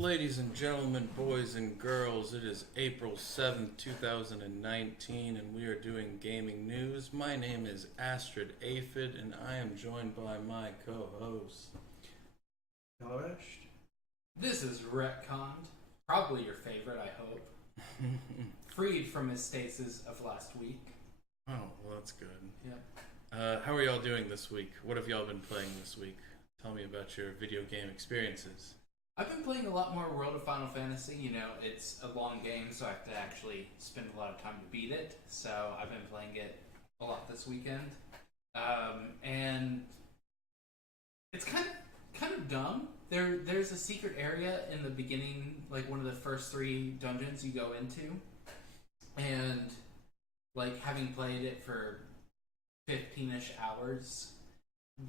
Ladies and gentlemen, boys and girls, it is April 7th, 2019, and we are doing gaming news. My name is Astrid Aphid, and I am joined by my co-host. Calabash. This is Retconned, probably your favorite, I hope. Freed from his stasis of last week. Oh, well, that's good. Yep. How are y'all doing this week? What have y'all been playing this week? Tell me about your video game experiences. I've been playing a lot more World of Final Fantasy. You know, it's a long game, so I have to actually spend a lot of time to beat it. So I've been playing it a lot this weekend. And it's kind of dumb. There's a secret area in the beginning, like one of the first 3 dungeons you go into. And, like, having played it for 15-ish hours,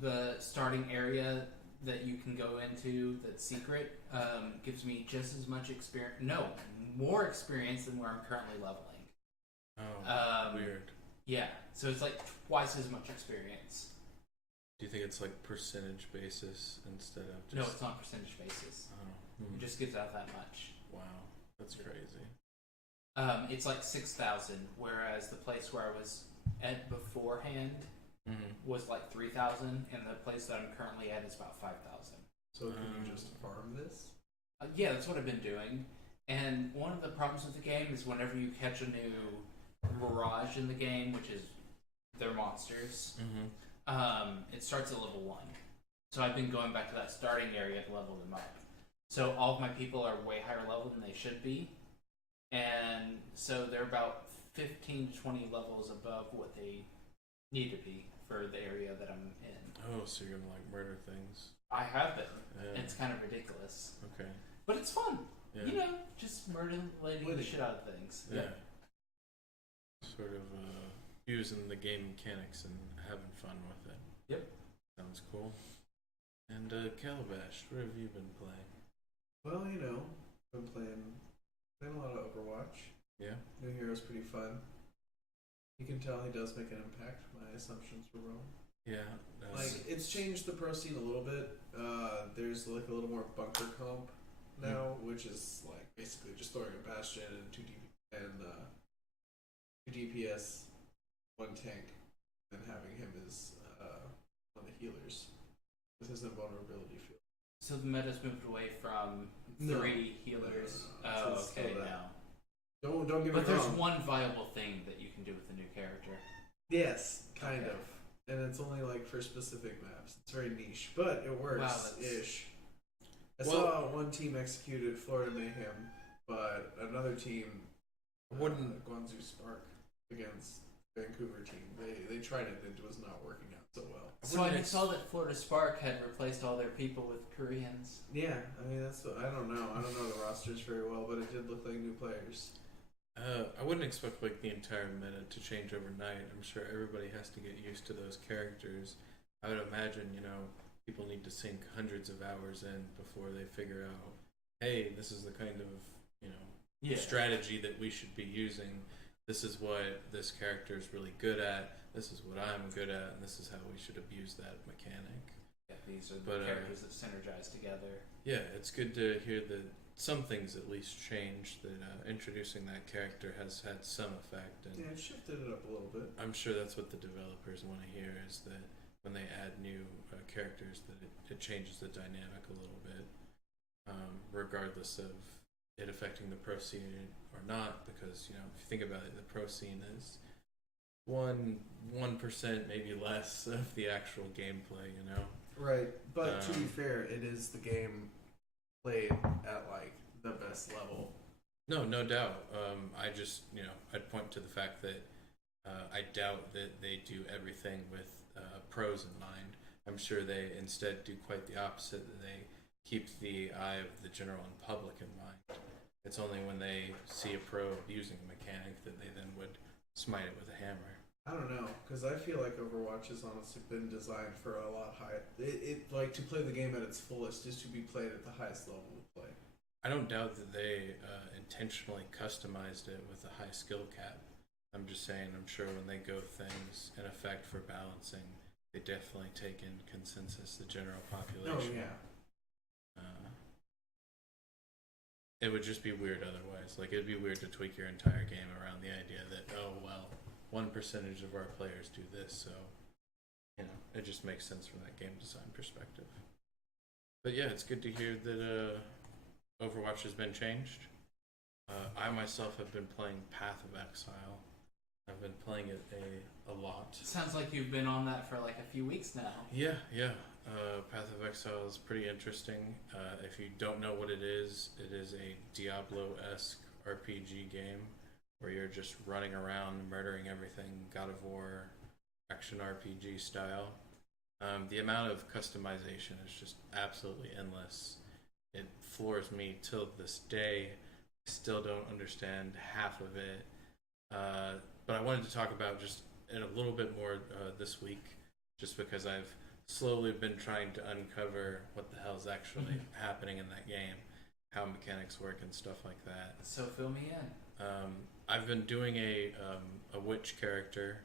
the starting area that you can go into that's secret gives me just as much experience. No, more experience than where I'm currently leveling. Oh, weird. Yeah, so it's like twice as much experience. Do you think it's like percentage basis instead of just... No, it's not percentage basis. Oh. It just gives out that much. Wow, that's crazy. It's like 6,000, whereas the place where I was at beforehand was like 3,000, and the place that I'm currently at is about 5,000. So can you just farm this? Yeah, that's what I've been doing. And one of the problems with the game is whenever you catch a new Mirage in the game, which is their monsters, it starts at level 1. So I've been going back to that starting area to level them up. So all of my people are way higher level than they should be. And so they're about 15 to 20 levels above what they need to be for the area that I'm in. Oh, so you're gonna like murder things. I have been. Yeah. It's kind of ridiculous. Okay. But it's fun. Yeah. You know, just murdering the shit out of things. Yeah. Sort of using the game mechanics and having fun with it. Yep. Sounds cool. And Calabash, what have you been playing? Well, you know, I've been playing a lot of Overwatch. Yeah. New Hero's pretty fun. You can tell he does make an impact. My assumptions were wrong. Yeah. Like, it's changed the pro scene a little bit. There's like a little more bunker comp now, which is like basically just throwing a Bastion and 2 DPS, 1 tank, and having him as one of the healers with his invulnerability field. So the meta's moved away from 3 healers. No. Oh, It's okay, still that. now. Don't get me wrong. But there's one viable thing that you can do with a new character. Yes, kind Okay. of. And it's only like for specific maps. It's very niche, but it works ish. I saw one team executed Florida Mayhem, but another team Guangzhou Spark against Vancouver team. They tried it and it was not working out so well. So I saw that Florida Spark had replaced all their people with Koreans. Yeah, I mean that's what I don't know. I don't know the rosters very well, but it did look like new players. I wouldn't expect like the entire meta to change overnight. I'm sure everybody has to get used to those characters. I would imagine, you know, people need to sink hundreds of hours in before they figure out, hey, this is the kind of, you know, strategy that we should be using. This is what this character is really good at. This is what I'm good at, and this is how we should abuse that mechanic. Yeah, these are the characters that synergize together. Yeah, it's good to hear that some things at least changed, that introducing that character has had some effect. And yeah, it shifted it up a little bit. I'm sure that's what the developers want to hear, is that when they add new characters, that it changes the dynamic a little bit, regardless of it affecting the pro scene or not, because, you know, if you think about it, the pro scene is 1%, maybe less, of the actual gameplay, you know? Right, but to be fair, it is the game played at like the best level. No doubt. I just, you know, I'd point to the fact that I doubt that they do everything with pros in mind. I'm sure they instead do quite the opposite, that they keep the eye of the general and public in mind. It's only when they see a pro abusing a mechanic that they then would smite it with a hammer. I don't know, because I feel like Overwatch has honestly been designed for a lot higher. It like to play the game at its fullest is to be played at the highest level of play. I don't doubt that they intentionally customized it with a high skill cap. I'm just saying, I'm sure when they go things in effect for balancing, they definitely take in consensus, the general population. Oh yeah. it would just be weird otherwise. Like, it'd be weird to tweak your entire game around the idea that, oh, well, 1% of our players do this, so, you know, it just makes sense from that game design perspective. But yeah, it's good to hear that Overwatch has been changed. I myself have been playing Path of Exile. I've been playing it a lot. Sounds like you've been on that for like a few weeks now. Yeah. Path of Exile is pretty interesting. If you don't know what it is a Diablo-esque RPG game where you're just running around murdering everything, God of War, action RPG style. The amount of customization is just absolutely endless. It floors me till this day. I still don't understand half of it. But I wanted to talk about just in a little bit more this week, just because I've slowly been trying to uncover what the hell's actually happening in that game, how mechanics work and stuff like that. So fill me in. I've been doing a witch character.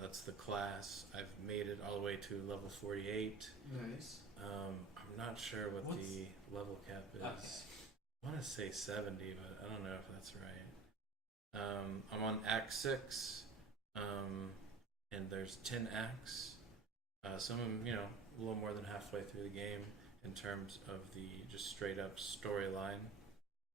That's the class. I've made it all the way to level 48. Nice. I'm not sure what the level cap is. Okay. I want to say 70, but I don't know if that's right. I'm on Act 6, and there's 10 acts. Some of them, you know, a little more than halfway through the game in terms of the just straight up storyline.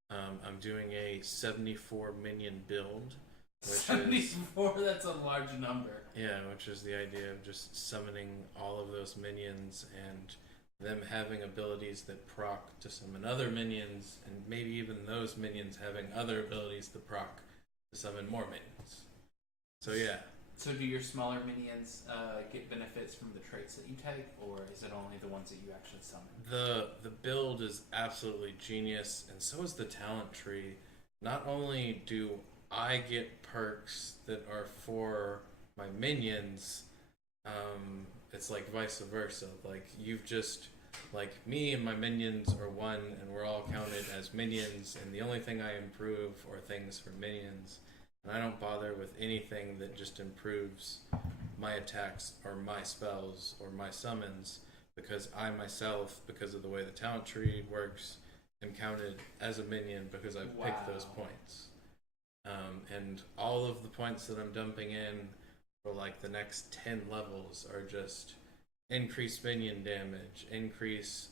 I'm doing a 74 minion build. Which 74, that's a large number. Yeah, which is the idea of just summoning all of those minions and them having abilities that proc to summon other minions, and maybe even those minions having other abilities to proc to summon more minions. So yeah. So do your smaller minions get benefits from the traits that you take, or is it only the ones that you actually summon? The build is absolutely genius, and so is the talent tree. Not only do I get perks that are for my minions, it's like vice versa. Like, you've just, like, me and my minions are one, and we're all counted as minions, and the only thing I improve are things for minions, and I don't bother with anything that just improves my attacks or my spells or my summons, because I myself, because of the way the talent tree works, am counted as a minion because I've picked those points. And all of the points that I'm dumping in for like the next 10 levels are just increase minion damage, increase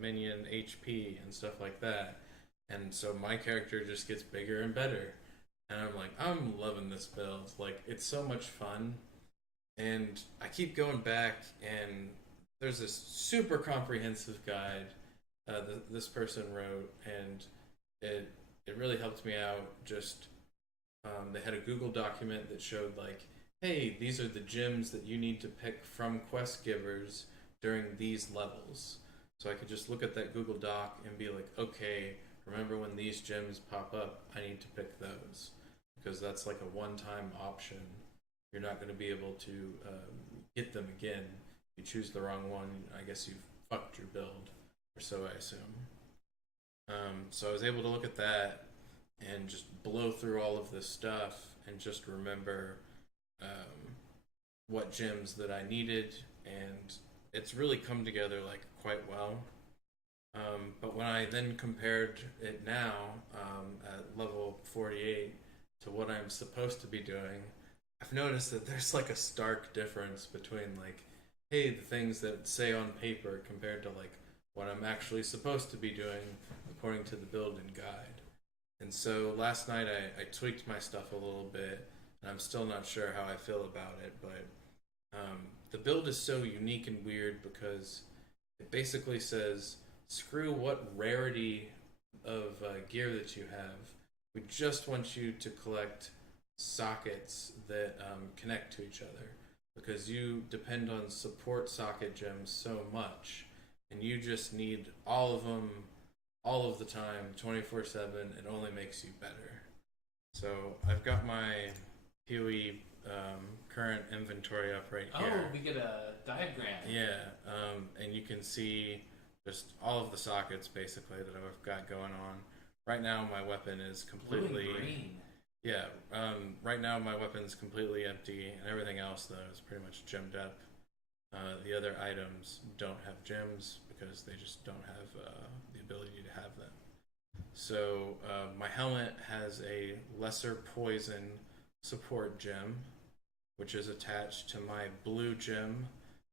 minion HP, and stuff like that. And so my character just gets bigger and better. And I'm like, I'm loving this build. Like, it's so much fun. And I keep going back, and there's this super comprehensive guide this person wrote, and it really helped me out. Just they had a Google document that showed, like, hey, these are the gems that you need to pick from quest givers during these levels. So I could just look at that Google Doc and be like, okay, remember when these gems pop up, I need to pick those. Because that's like a one-time option. You're not going to be able to get them again. If you choose the wrong one, I guess you've fucked your build, or so I assume. So I was able to look at that and just blow through all of this stuff and just remember what gems that I needed, and it's really come together like quite well. But when I then compared it now at level 48 to what I'm supposed to be doing, I've noticed that there's like a stark difference between like, hey, the things that say on paper compared to like what I'm actually supposed to be doing according to the build and guide. And so last night I tweaked my stuff a little bit, and I'm still not sure how I feel about it, but the build is so unique and weird because it basically says, screw what rarity of gear that you have. We just want you to collect sockets that connect to each other, because you depend on support socket gems so much, and you just need all of them all of the time, 24/7. It only makes you better. So I've got my PoE current inventory up right here. Oh, we get a diagram. Yeah, and you can see just all of the sockets basically that I've got going on. Right now my weapon is completely... Blue and green. Yeah, right now my weapon's completely empty, and everything else though is pretty much gemmed up. The other items don't have gems because they just don't have the ability to have them. So my helmet has a lesser poison support gem, which is attached to my blue gem.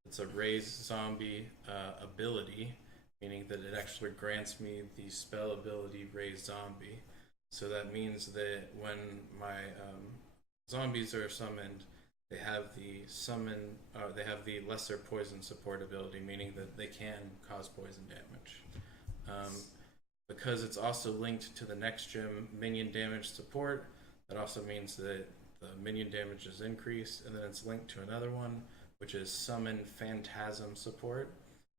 It's a raised zombie ability, meaning that it actually grants me the spell ability raised zombie. So that means that when my zombies are summoned, they have the lesser poison support ability, meaning that they can cause poison damage. Because it's also linked to the next gem, minion damage support, that also means that the minion damage is increased, and then it's linked to another one, which is summon phantasm support,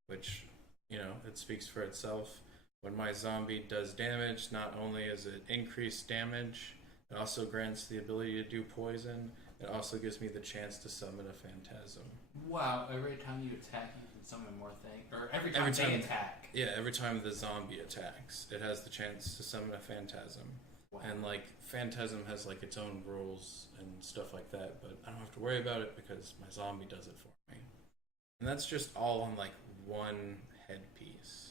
which, it speaks for itself. When my zombie does damage, not only is it increased damage, it also grants the ability to do poison. It also gives me the chance to summon a phantasm. Wow, every time you attack, you can summon more things. Or every time they attack. Yeah, every time the zombie attacks, it has the chance to summon a phantasm. Wow. And, Phantasm has, its own rules and stuff like that, but I don't have to worry about it because my zombie does it for me. And that's just all on, one headpiece.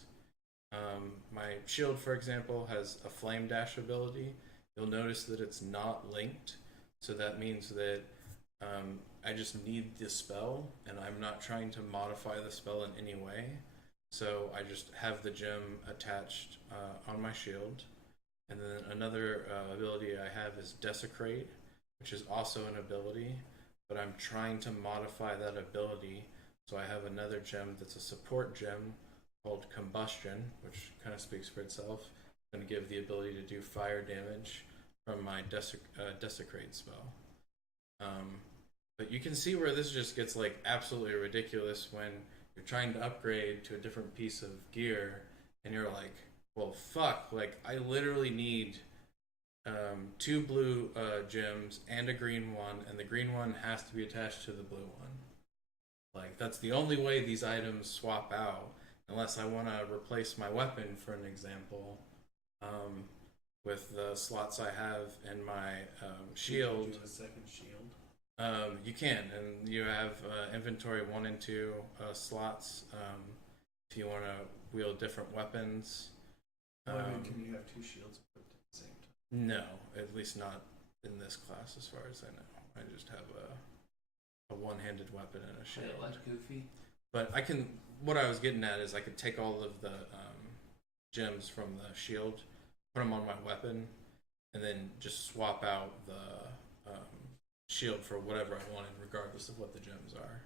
My shield, for example, has a flame dash ability. You'll notice that it's not linked, so that means that I just need the spell, and I'm not trying to modify the spell in any way. So I just have the gem attached on my shield. And then another ability I have is Desecrate, which is also an ability, but I'm trying to modify that ability. So I have another gem that's a support gem called Combustion, which kind of speaks for itself. It's going to give the ability to do fire damage from my Desecrate spell. But you can see where this just gets absolutely ridiculous when you're trying to upgrade to a different piece of gear, and you're like, well, fuck, I literally need 2 blue gems and a green one, and the green one has to be attached to the blue one. That's the only way these items swap out, unless I want to replace my weapon, for an example, with the slots I have in my shield. Can you do a second shield? You can, and you have inventory 1 and 2 slots if you want to wield different weapons. Can you have 2 shields equipped at the same time? No, at least not in this class, as far as I know. I just have a one-handed weapon and a shield. Goofy. But what I was getting at is I could take all of the gems from the shield, put them on my weapon, and then just swap out the shield for whatever I wanted, regardless of what the gems are.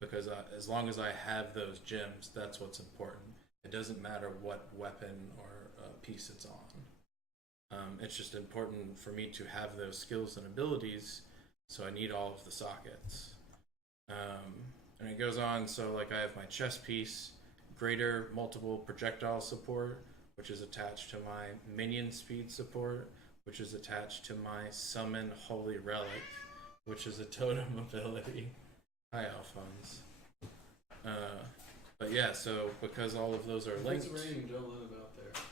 Because as long as I have those gems, that's what's important. It doesn't matter what weapon or piece it's on. It's just important for me to have those skills and abilities, so I need all of the sockets. And it goes on, so I have my chest piece, greater multiple projectile support, which is attached to my minion speed support, which is attached to my summon holy relic, which is a totem ability. Hi, Alphonse. But yeah, so because all of those are linked. It's raining, don't let it out there.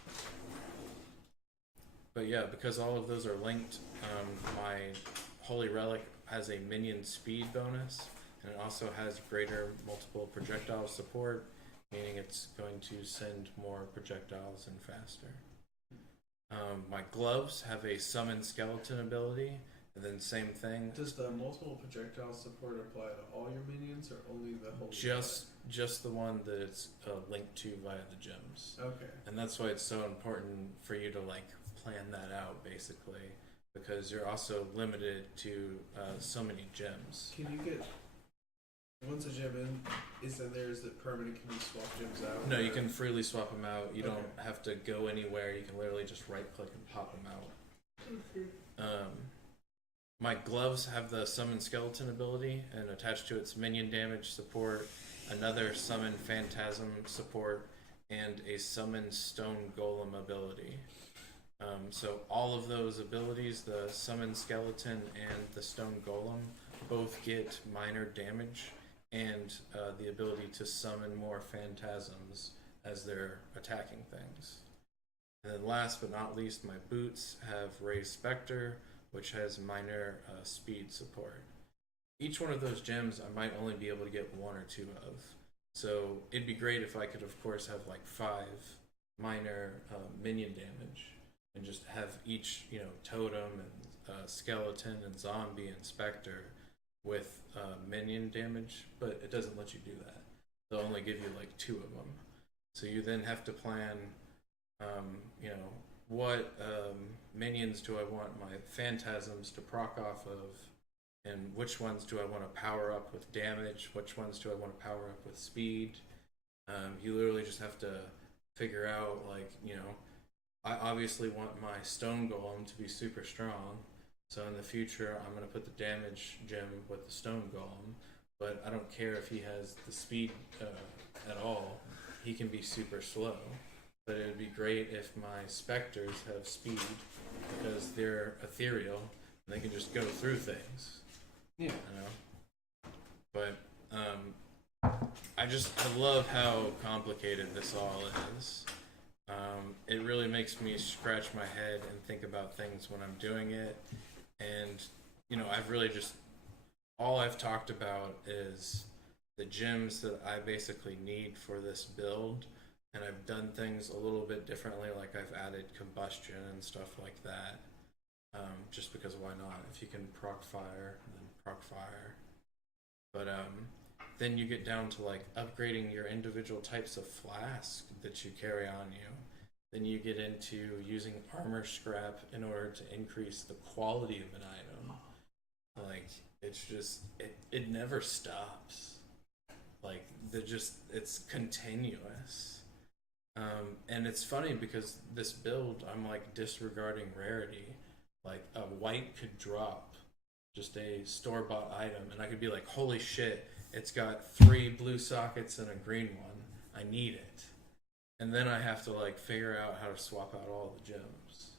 But yeah, because all of those are linked, my holy relic has a minion speed bonus, and it also has greater multiple projectile support, meaning it's going to send more projectiles and faster. My gloves have a summon skeleton ability, and then same thing. Does the multiple projectile support apply to all your minions, or only the whole? Just the one that it's linked to via the gems. Okay. And that's why it's so important for you to plan that out, basically, because you're also limited to so many gems. Can you get once a gem is it permanent? Can you swap gems out? No, you can freely swap them out. You don't have to go anywhere. You can literally just right click and pop them out. Okay. My gloves have the summon skeleton ability, and attached to its minion damage support, another summon phantasm support, and a summon stone golem ability. So all of those abilities, the summon skeleton and the stone golem, both get minor damage and the ability to summon more phantasms as they're attacking things. And then last but not least, my boots have Raised Spectre, which has minor speed support. Each one of those gems I might only be able to get 1 or 2 of. So it'd be great if I could, of course, have 5 minor minion damage, and just have each totem and skeleton and zombie and specter with minion damage, but it doesn't let you do that. They'll only give you like 2 of them. So you then have to plan, what minions do I want my phantasms to proc off of, and which ones do I want to power up with damage, which ones do I want to power up with speed. You literally just have to figure out, I obviously want my stone golem to be super strong, so in the future I'm going to put the damage gem with the stone golem, but I don't care if he has the speed at all. He can be super slow, but it would be great if my specters have speed because they're ethereal and they can just go through things. Yeah. But I love how complicated this all is. It really makes me scratch my head and think about things when I'm doing it. And, I've really just, all I've talked about is the gems that I basically need for this build. And I've done things a little bit differently, like I've added combustion and stuff like that. Just because why not? If you can proc fire, then proc fire. But then you get down to upgrading your individual types of flask that you carry on you. Then you get into using armor scrap in order to increase the quality of an item. It's just it never stops. It's continuous. And it's funny because this build, I'm disregarding rarity. A white could drop just a store-bought item, and I could be like, holy shit, it's got 3 blue sockets and a green one. I need it. And then I have to figure out how to swap out all the gems.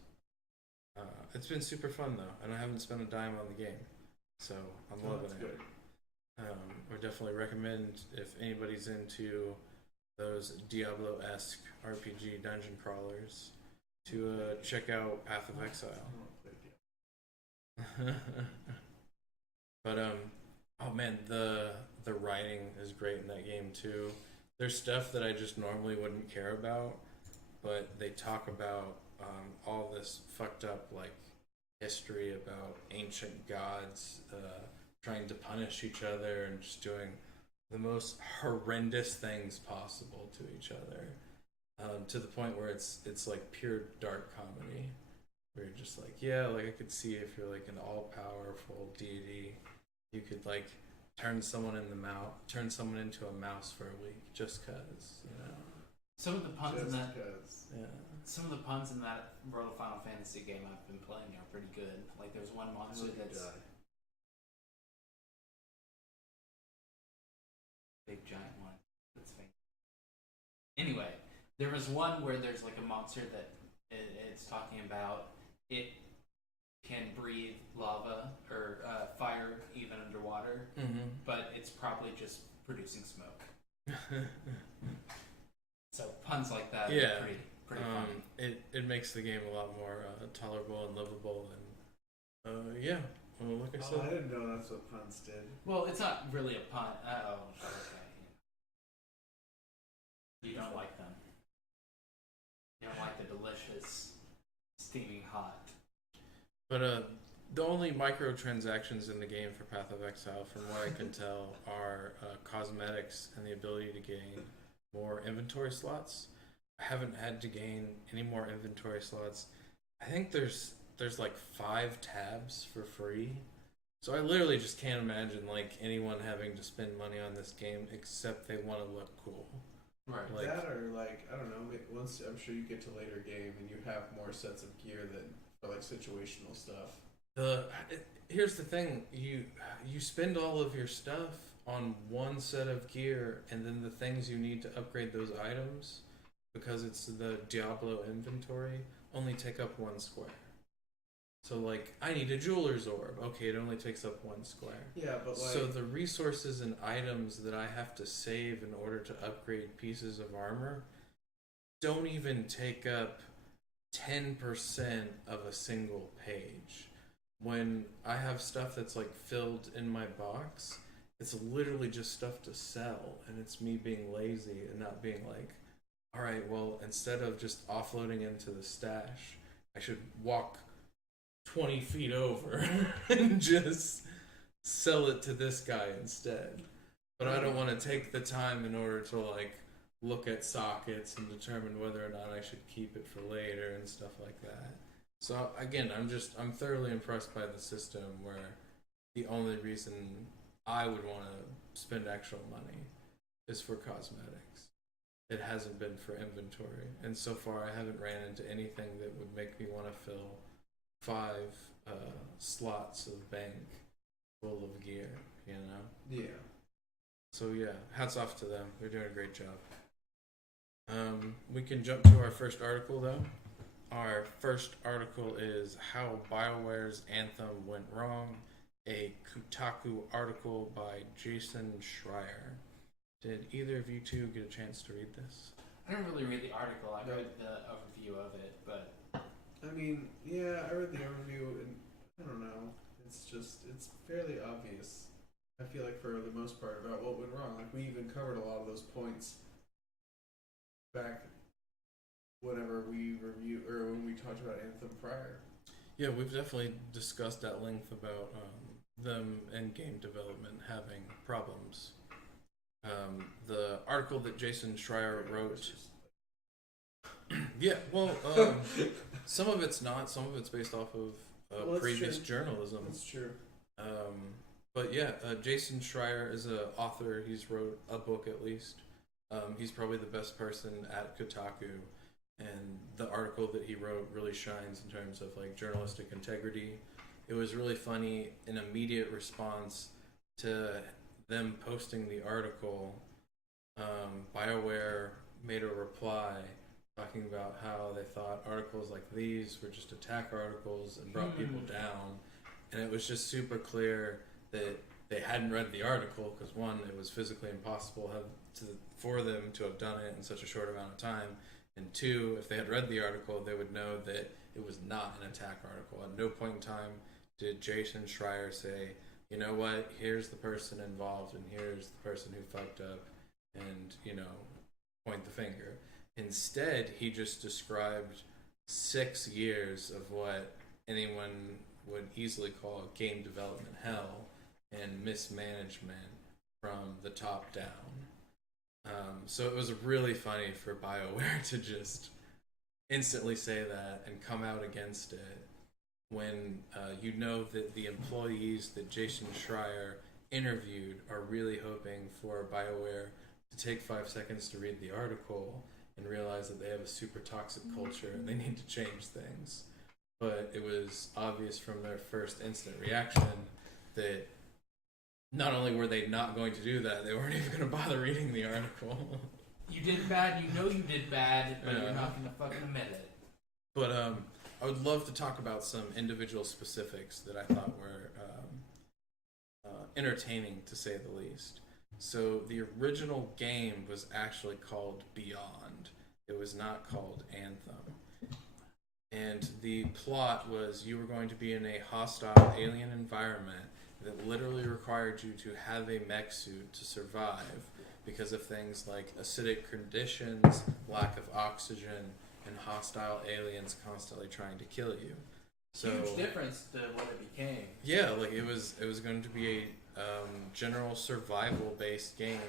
It's been super fun though, and I haven't spent a dime on the game, so I'm loving it. Good. I definitely recommend, if anybody's into those Diablo-esque RPG dungeon crawlers, to check out Path of Exile. But oh man, the writing is great in that game too. There's stuff that I just normally wouldn't care about, but they talk about all this fucked up history about ancient gods trying to punish each other and just doing the most horrendous things possible to each other, to the point where it's pure dark comedy, where you're just I could see if you're an all-powerful deity, you could turn someone into a mouse for a week just cause, Some of the puns in that. Yeah. Some of the puns in that World of Final Fantasy game I've been playing are pretty good. There's one monster that's big giant one that's famous. Anyway, there was one where there's a monster that it's talking about. It can breathe lava or fire even underwater, but it's probably just producing smoke. So puns like that are pretty funny. It makes the game a lot more tolerable and livable, and yeah. Well, like I said, I didn't know that's what puns did. Well, it's not really a pun. Oh, okay. You don't like them. You don't like the delicious, steaming hot. But the only microtransactions in the game for Path of Exile, from what I can tell, are cosmetics and the ability to gain more inventory slots. I haven't had to gain any more inventory slots. I think there's 5 tabs for free. So I literally just can't imagine anyone having to spend money on this game except they want to look cool. Right. That or I don't know, once I'm sure you get to later game and you have more sets of gear than for situational stuff. Here's the thing, you spend all of your stuff on one set of gear, and then the things you need to upgrade those items, because it's the Diablo inventory, only take up 1 square. So I need a jeweler's orb. Okay, it only takes up 1 square. Yeah, but so the resources and items that I have to save in order to upgrade pieces of armor don't even take up 10% of a single page. When I have stuff that's filled in my box, it's literally just stuff to sell, and it's me being lazy and not being all right, well, instead of just offloading into the stash, I should walk 20 feet over and just sell it to this guy instead. But I don't want to take the time in order to like look at sockets and determine whether or not I should keep it for later and stuff like that. So again, I'm thoroughly impressed by the system where the only reason I would want to spend actual money is for cosmetics. It hasn't been for inventory, and so far I haven't ran into anything that would make me want to fill 5 slots of bank full of gear, you know? Yeah. So yeah, hats off to them. They're doing a great job. We can jump to our first article though. Our first article is How BioWare's Anthem Went Wrong, a Kotaku article by Jason Schreier. Did either of you two get a chance to read this? I didn't really read the article. I read the overview of it, but I mean, yeah, I read the overview, and I don't know. It's fairly obvious. I feel like for the most part about what went wrong. Like we even covered a lot of those points back whenever we review or when we talked about Anthem prior. Yeah, we've definitely discussed at length about them and game development having problems. The article that Jason Schreier wrote. Yeah, well, some of it's not. Some of it's based off of previous journalism. That's true. But yeah, Jason Schreier is an author. He's wrote a book at least. He's probably the best person at Kotaku, and the article that he wrote really shines in terms of like journalistic integrity. It was really funny. An immediate response to them posting the article, BioWare made a reply talking about how they thought articles like these were just attack articles and brought people down, and it was just super clear that they hadn't read the article because one, it was physically impossible for them to have done it in such a short amount of time, and two, if they had read the article, they would know that it was not an attack article. At no point in time did Jason Schreier say, you know what, here's the person involved and here's the person who fucked up, and, you know, point the finger. Instead, he just described 6 years of what anyone would easily call game development hell and mismanagement from the top down. So it was really funny for BioWare to just instantly say that and come out against it when you know that the employees that Jason Schreier interviewed are really hoping for BioWare to take 5 seconds to read the article and realize that they have a super toxic culture and they need to change things. But it was obvious from their first instant reaction that not only were they not going to do that, they weren't even going to bother reading the article. You did bad, you know you did bad, but you're not going to fucking admit it. But I would love to talk about some individual specifics that I thought were entertaining, to say the least. So the original game was actually called Beyond. It was not called Anthem. And the plot was you were going to be in a hostile alien environment that literally required you to have a mech suit to survive because of things like acidic conditions, lack of oxygen, and hostile aliens constantly trying to kill you. So, huge difference to what it became. Yeah, like it was going to be a general survival-based game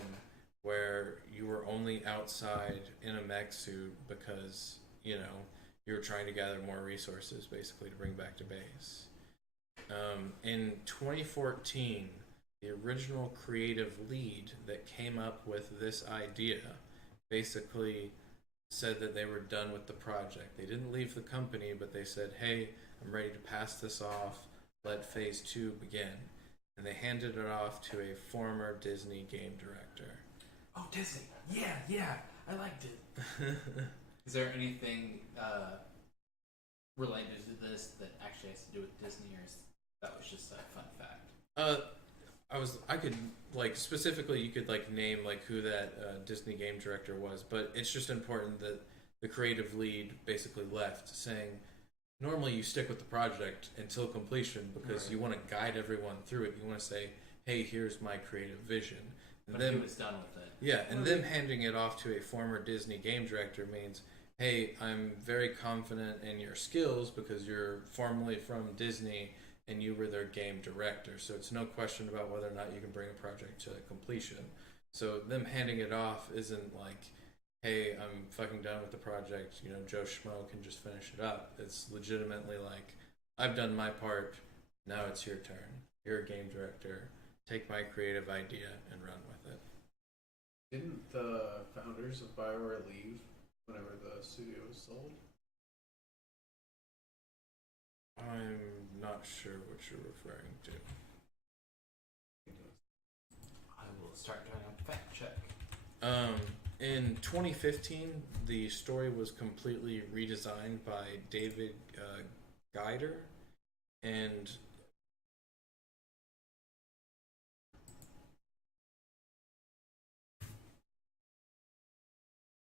where you were only outside in a mech suit because, you know, you were trying to gather more resources basically to bring back to base. In 2014, the original creative lead that came up with this idea basically said that they were done with the project. They didn't leave the company, but they said, hey, I'm ready to pass this off, let phase 2 begin. And they handed it off to a former Disney game director. Oh, Disney. Yeah, I liked it. Is there anything related to this that actually has to do with Disney, or is that was just a fun fact? I could, like, specifically, you could, like, name, like, who that Disney game director was, but it's just important that the creative lead basically left, saying, normally you stick with the project until completion because you want to guide everyone through it. You want to say, hey, here's my creative vision. But he was done with it. Yeah, and them handing it off to a former Disney game director means, hey, I'm very confident in your skills because you're formerly from Disney and you were their game director. So it's no question about whether or not you can bring a project to completion. So them handing it off isn't like, hey, I'm fucking done with the project, you know, Joe Schmo can just finish it up. It's legitimately like, I've done my part, now it's your turn. You're a game director. Take my creative idea and run with it. Didn't the founders of BioWare leave whenever the studio was sold? I'm not sure what you're referring to. I will start doing a fact check. In 2015, the story was completely redesigned by David Guider, and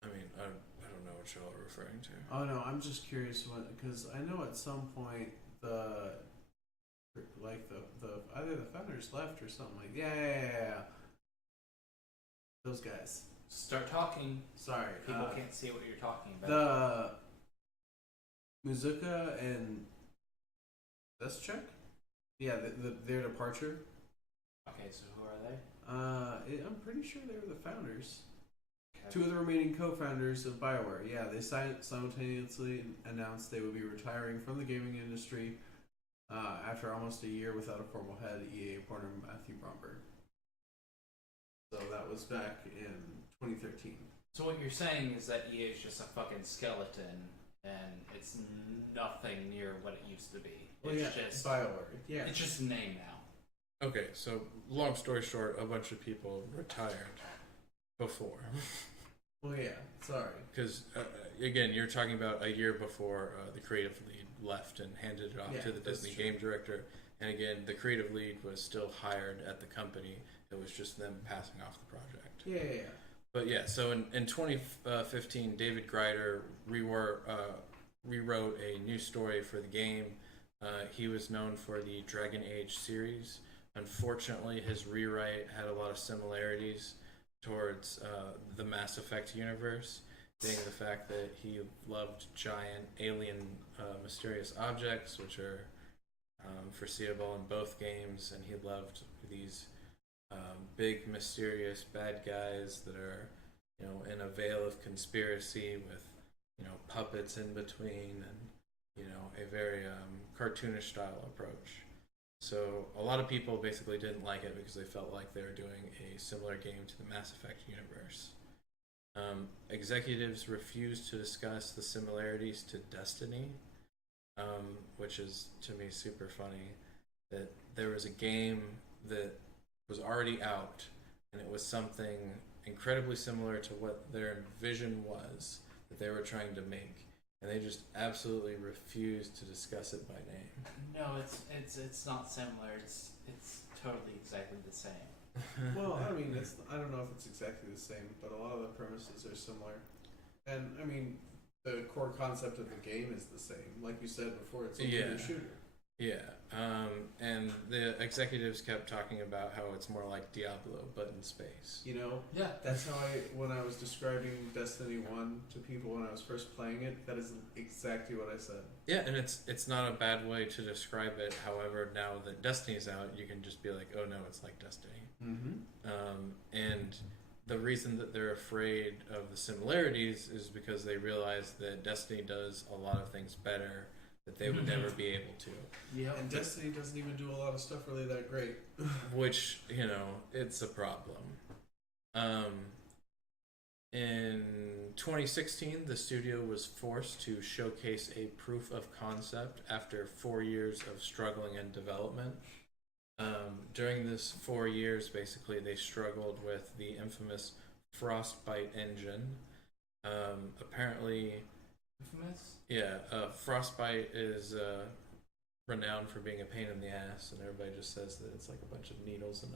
I mean, I don't know what y'all are referring to. Oh no, I'm just curious because I know at some point the either the founders left or something like yeah. Those guys. Start talking. Sorry, people can't see what you're talking about. The Muzuka and Deschek? Yeah, their departure. Okay, so who are they? I'm pretty sure they were the founders. Okay. Two of the remaining co-founders of BioWare. Yeah, they simultaneously announced they would be retiring from the gaming industry after almost a year without a formal head. EA partner Matthew Bromberg. So that was back in 2013. So what you're saying is that EA is just a fucking skeleton, and it's nothing near what it used to be. Well, it's yeah, just BioWare. Yeah, it's just a name now. Okay, so long story short, a bunch of people retired before. Well, yeah, sorry. Because, again, you're talking about a year before the creative lead left and handed it off to the Disney game director. And again, the creative lead was still hired at the company. It was just them passing off the project. Yeah. But yeah, so in 2015, David Grider rewrote a new story for the game. He was known for the Dragon Age series. Unfortunately, his rewrite had a lot of similarities towards the Mass Effect universe, being the fact that he loved giant alien mysterious objects, which are foreseeable in both games, and he loved these big mysterious bad guys that are, you know, in a veil of conspiracy with, you know, puppets in between, and, you know, a very cartoonish style approach. So a lot of people basically didn't like it because they felt like they were doing a similar game to the Mass Effect universe. Executives refused to discuss the similarities to Destiny, which is, to me, super funny, that there was a game that was already out, and it was something incredibly similar to what their vision was that they were trying to make, and they just absolutely refused to discuss it by name. No, it's not similar. It's totally exactly the same. Well, I mean, I don't know if it's exactly the same, but a lot of the premises are similar. And I mean, the core concept of the game is the same. Like you said before, it's a shooter. Yeah, and the executives kept talking about how it's more like Diablo, but in space. You know? Yeah. That's how when I was describing Destiny 1 to people when I was first playing it, that is exactly what I said. Yeah, and it's not a bad way to describe it. However, now that Destiny's out, you can just be like, oh no, it's like Destiny. Mm-hmm. And the reason that they're afraid of the similarities is because they realize that Destiny does a lot of things better that they would never be able to. Yeah, and Destiny doesn't even do a lot of stuff really that great. Which, you know, it's a problem. In 2016, the studio was forced to showcase a proof of concept after 4 years of struggling in development. During this 4 years, basically, they struggled with the infamous Frostbite engine. Apparently... Infamous? Yeah, Frostbite is renowned for being a pain in the ass, and everybody just says that it's like a bunch of needles in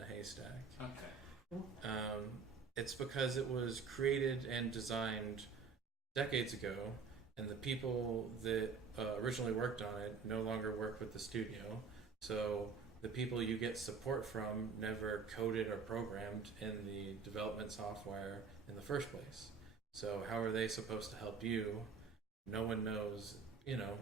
a haystack. Okay. It's because it was created and designed decades ago, and the people that originally worked on it no longer work with the studio. So the people you get support from never coded or programmed in the development software in the first place. So how are they supposed to help you? No one knows. You know,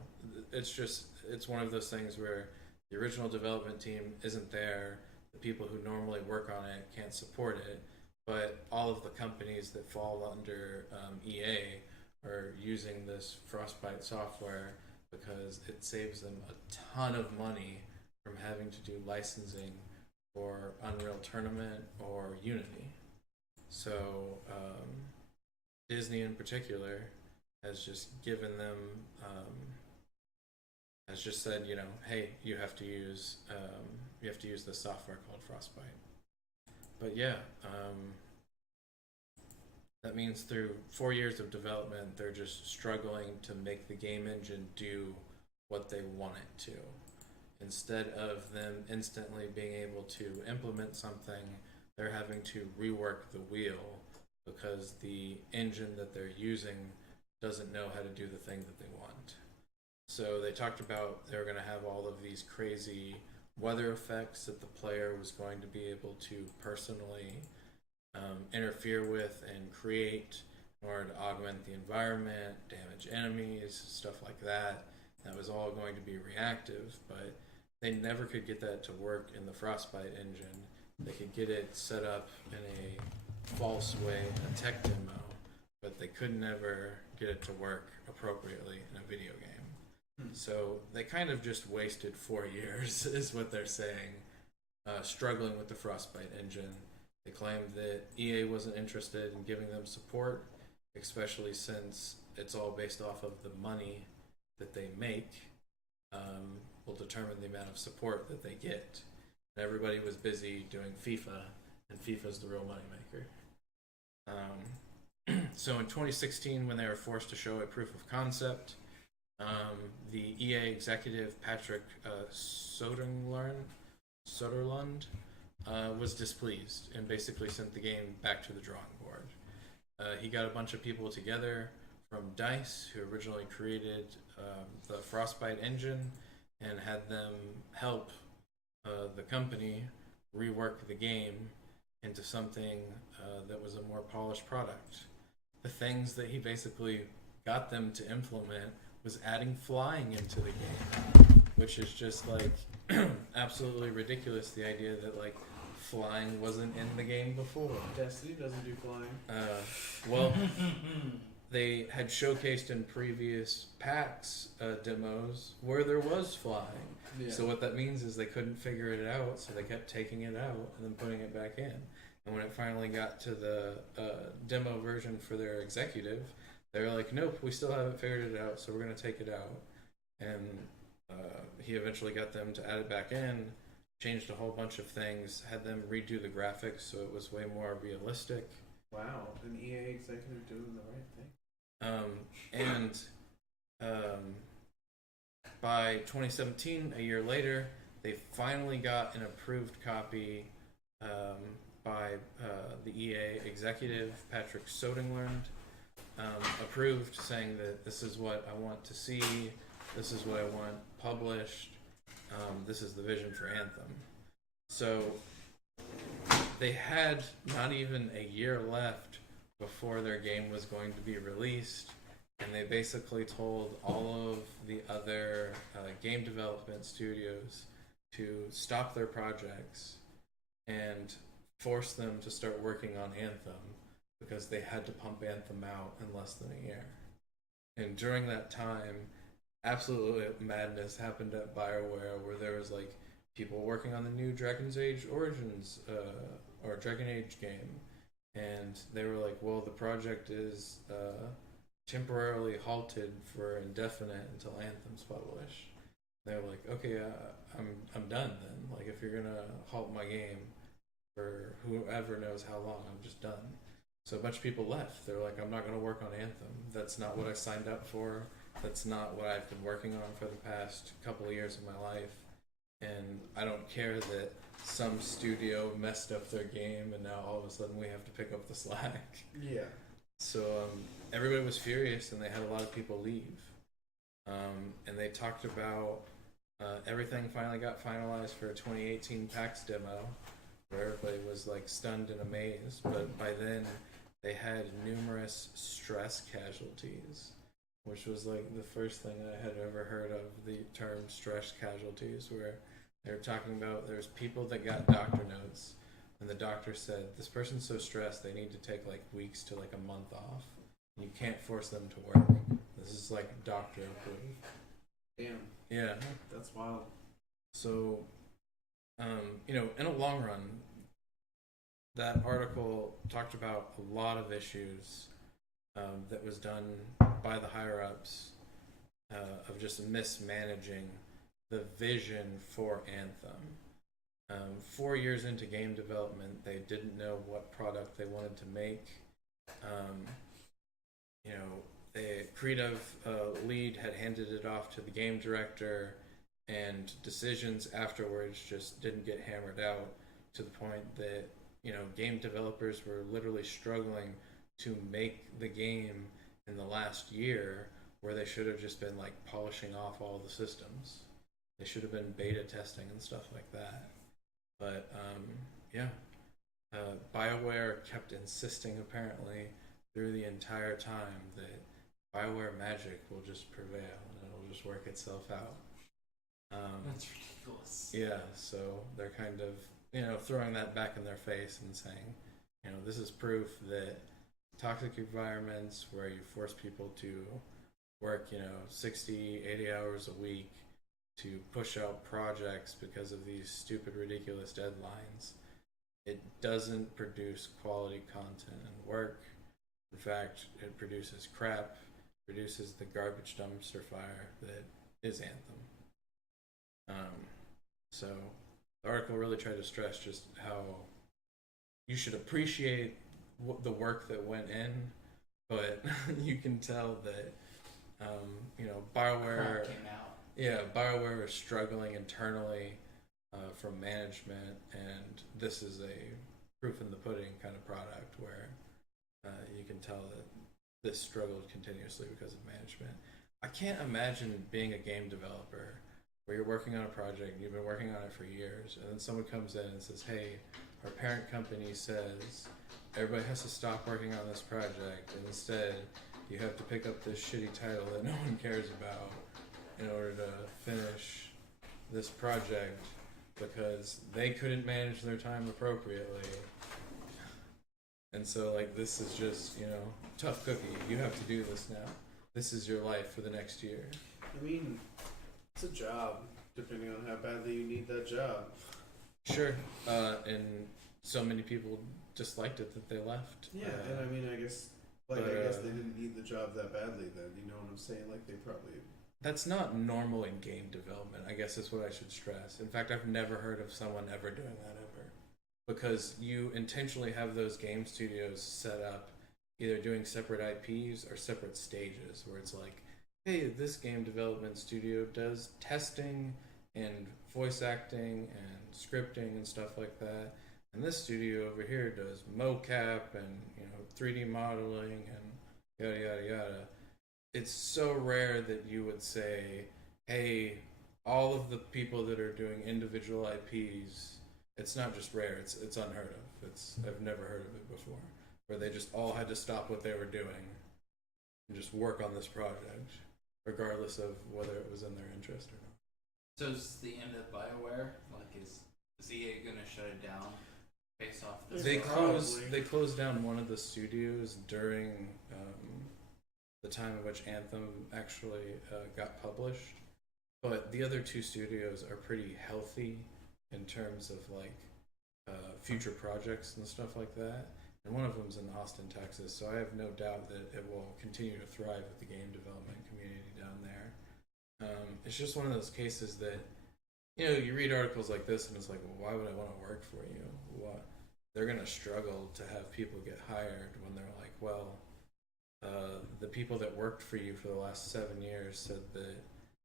it's one of those things where the original development team isn't there. The people who normally work on it can't support it. But all of the companies that fall under EA are using this Frostbite software because it saves them a ton of money from having to do licensing for Unreal Tournament or Unity. So Disney in particular has just given them, has just said, you know, hey, you have to use this software called Frostbite. But yeah, that means through 4 years of development, they're just struggling to make the game engine do what they want it to. Instead of them instantly being able to implement something, they're having to rework the wheel because the engine that they're using doesn't know how to do the thing that they want. So they talked about they were going to have all of these crazy weather effects that the player was going to be able to personally interfere with and create in order to augment the environment, damage enemies, stuff like that. That was all going to be reactive, but they never could get that to work in the Frostbite engine. They could get it set up in a false way in a tech demo, but they could never get it to work appropriately in a video game. So they kind of just wasted 4 years, is what they're saying, struggling with the Frostbite engine. They claimed that EA wasn't interested in giving them support, especially since it's all based off of the money that they make will determine the amount of support that they get. And everybody was busy doing FIFA, and FIFA's the real moneymaker. So in 2016, when they were forced to show a proof of concept, the EA executive Patrick Soderlund was displeased and basically sent the game back to the drawing board. He got a bunch of people together from DICE, who originally created the Frostbite engine, and had them help the company rework the game into something that was a more polished product. The things that he basically got them to implement was adding flying into the game, which is just like absolutely ridiculous. The idea that like flying wasn't in the game before. Destiny doesn't do flying. Well, they had showcased in previous PAX demos where there was flying. Yeah. So what that means is they couldn't figure it out, so they kept taking it out and then putting it back in. And when it finally got to the demo version for their executive, they were like, nope, we still haven't figured it out, so we're going to take it out. And he eventually got them to add it back in, changed a whole bunch of things, had them redo the graphics so it was way more realistic. Wow, an EA executive doing the right thing. By 2017, a year later, they finally got an approved copy by the EA executive, Patrick Soderlund, approved, saying that this is what I want to see, this is what I want published, this is the vision for Anthem. So they had not even a year left before their game was going to be released, and they basically told all of the other game development studios to stop their projects and force them to start working on Anthem because they had to pump Anthem out in less than a year. And during that time, absolute madness happened at BioWare, where there was like people working on the new Dragon's Age Origins or Dragon Age game, and they were like, well, the project is temporarily halted for indefinite until Anthem's published. They were like, okay, I'm done then. Like, if you're gonna halt my game for whoever knows how long, I'm just done. So a bunch of people left. They're like, I'm not gonna work on Anthem. That's not what I signed up for. That's not what I've been working on for the past couple of years of my life. And I don't care that some studio messed up their game and now all of a sudden we have to pick up the slack. Yeah. So everybody was furious and they had a lot of people leave. And they talked about Everything finally got finalized for a 2018 PAX demo, where everybody was like stunned and amazed. But by then, they had numerous stress casualties, which was like the first thing I had ever heard of the term stress casualties, where they were talking about there's people that got doctor notes, and the doctor said this person's so stressed they need to take like weeks to like a month off. You can't force them to work. This is like doctor approved. Damn. Yeah. That's wild. So, in a long run, that article talked about a lot of issues that was done by the higher ups of just mismanaging the vision for Anthem. 4 years into game development, they didn't know what product they wanted to make. The creative lead had handed it off to the game director, and decisions afterwards just didn't get hammered out to the point that, game developers were literally struggling to make the game in the last year, where they should have just been like polishing off all the systems. They should have been beta testing and stuff like that. But BioWare kept insisting apparently through the entire time that BioWare magic will just prevail and it'll just work itself out. That's ridiculous. Yeah, so they're kind of, throwing that back in their face and saying, this is proof that toxic environments where you force people to work, 60, 80 hours a week to push out projects because of these stupid, ridiculous deadlines, it doesn't produce quality content and work. In fact, it produces crap, produces the garbage dumpster fire that is Anthem. So the article really tried to stress just how you should appreciate the work that went in, but you can tell that BioWare came out. Yeah, BioWare is struggling internally from management, and this is a proof in the pudding kind of product where you can tell that this struggled continuously because of management. I can't imagine being a game developer where you're working on a project and you've been working on it for years, and then someone comes in and says, hey, our parent company says everybody has to stop working on this project, and instead you have to pick up this shitty title that no one cares about in order to finish this project because they couldn't manage their time appropriately. And so, this is just, tough cookie. You have to do this now. This is your life for the next year. I mean, it's a job, depending on how badly you need that job. Sure. And so many people disliked it that they left. Yeah, and I mean, I guess they didn't need the job that badly then. You know what I'm saying? They probably... That's not normal in game development, I guess is what I should stress. In fact, I've never heard of someone ever doing that ever. Because you intentionally have those game studios set up either doing separate IPs or separate stages, where it's like, hey, this game development studio does testing and voice acting and scripting and stuff like that. And this studio over here does mocap and 3D modeling and yada yada yada. It's so rare that you would say, hey, all of the people that are doing individual IPs, it's not just rare, it's unheard of. I've never heard of it before, where they just all had to stop what they were doing and just work on this project, regardless of whether it was in their interest or not. So is the end of BioWare? Is EA going to shut it down based off this? They closed down one of the studios during the time in which Anthem actually got published, but the other two studios are pretty healthy in terms of future projects and stuff like that. And one of them's in Austin, Texas, so I have no doubt that it will continue to thrive with the game development community down there. It's just one of those cases that, you read articles like this and it's like, well, why would I want to work for you? What? They're going to struggle to have people get hired when they're like, well, the people that worked for you for the last 7 years said that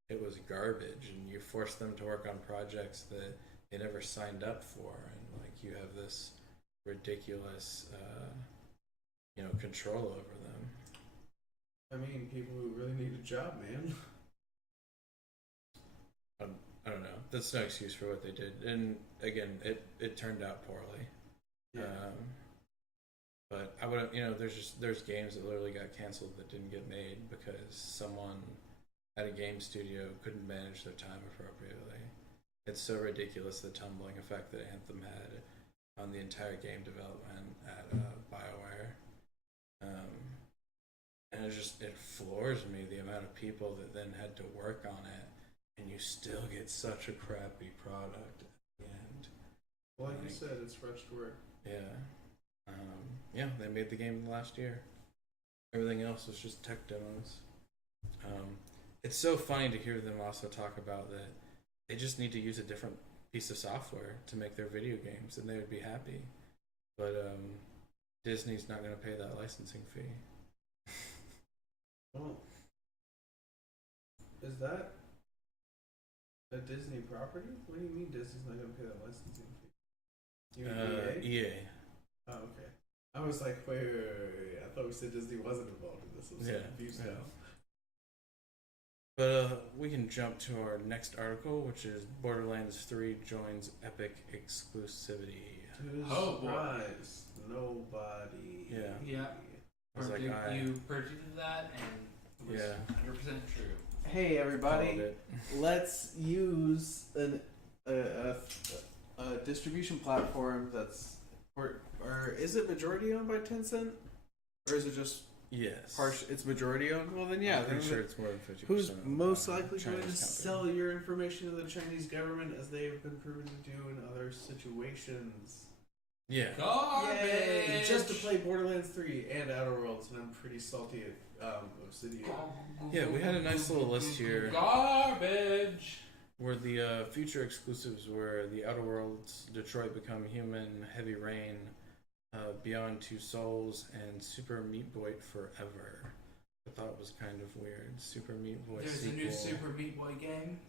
it was garbage, and you forced them to work on projects that they never signed up for, and you have this ridiculous control over them. I mean, people who really need a job, man. don't know. That's no excuse for what they did. And again, it turned out poorly. Yeah. But I would, there's games that literally got canceled that didn't get made because someone at a game studio couldn't manage their time appropriately. It's so ridiculous the tumbling effect that Anthem had on the entire game development at BioWare. And it floors me the amount of people that then had to work on it, and you still get such a crappy product at the end. Well, like you said, it's rushed work. Yeah. They made the game last year. Everything else was just tech demos. It's so funny to hear them also talk about that they just need to use a different piece of software to make their video games and they would be happy. But Disney's not going to pay that licensing fee. Well, is that a Disney property? What do you mean Disney's not going to pay that licensing fee? You mean EA? EA. Oh, okay. I was like, wait. I thought we said Disney wasn't involved in this. I was so confused now. But we can jump to our next article, which is Borderlands 3 joins Epic Exclusivity. Surprise. Nobody. Yeah. You predicted that, and it was 100% true. Hey, everybody. Let's use a distribution platform that's... Or is it majority owned by Tencent? Or is it just... Yes. It's majority owned? Well, then yeah. I'm pretty sure it's more than 50%. Who's most likely going to sell your information to the Chinese government, as they have been proven to do in other situations? Yeah. Garbage! Yay! Just to play Borderlands 3 and Outer Worlds, and I'm pretty salty at Obsidian. Yeah, we had a nice little list here. Garbage! Where the future exclusives were the Outer Worlds, Detroit Become Human, Heavy Rain, Beyond Two Souls, and Super Meat Boy Forever. I thought it was kind of weird. Super Meat Boy There's sequel. a new Super Meat Boy game.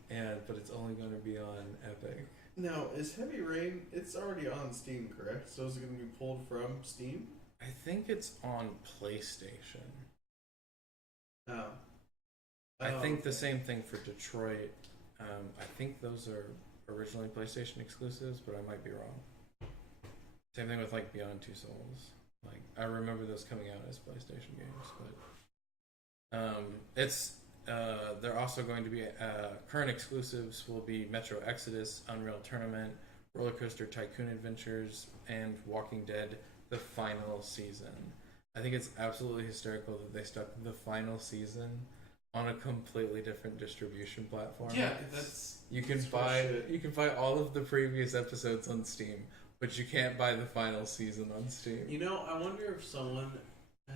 But it's only going to be on Epic. Now, is Heavy Rain, it's already on Steam, correct? So is it going to be pulled from Steam? I think it's on PlayStation. Oh. I think the same thing for Detroit. I think those are originally PlayStation exclusives, but I might be wrong. Same thing with like Beyond Two Souls. Like I remember those coming out as PlayStation games, but they're also going to be current exclusives will be Metro Exodus, Unreal Tournament, Roller Coaster Tycoon Adventures, and Walking Dead: The Final Season. I think it's absolutely hysterical that they stuck the final season on a completely different distribution platform. Yeah, you can buy all of the previous episodes on Steam, but you can't buy the final season on Steam. You know, I wonder if someone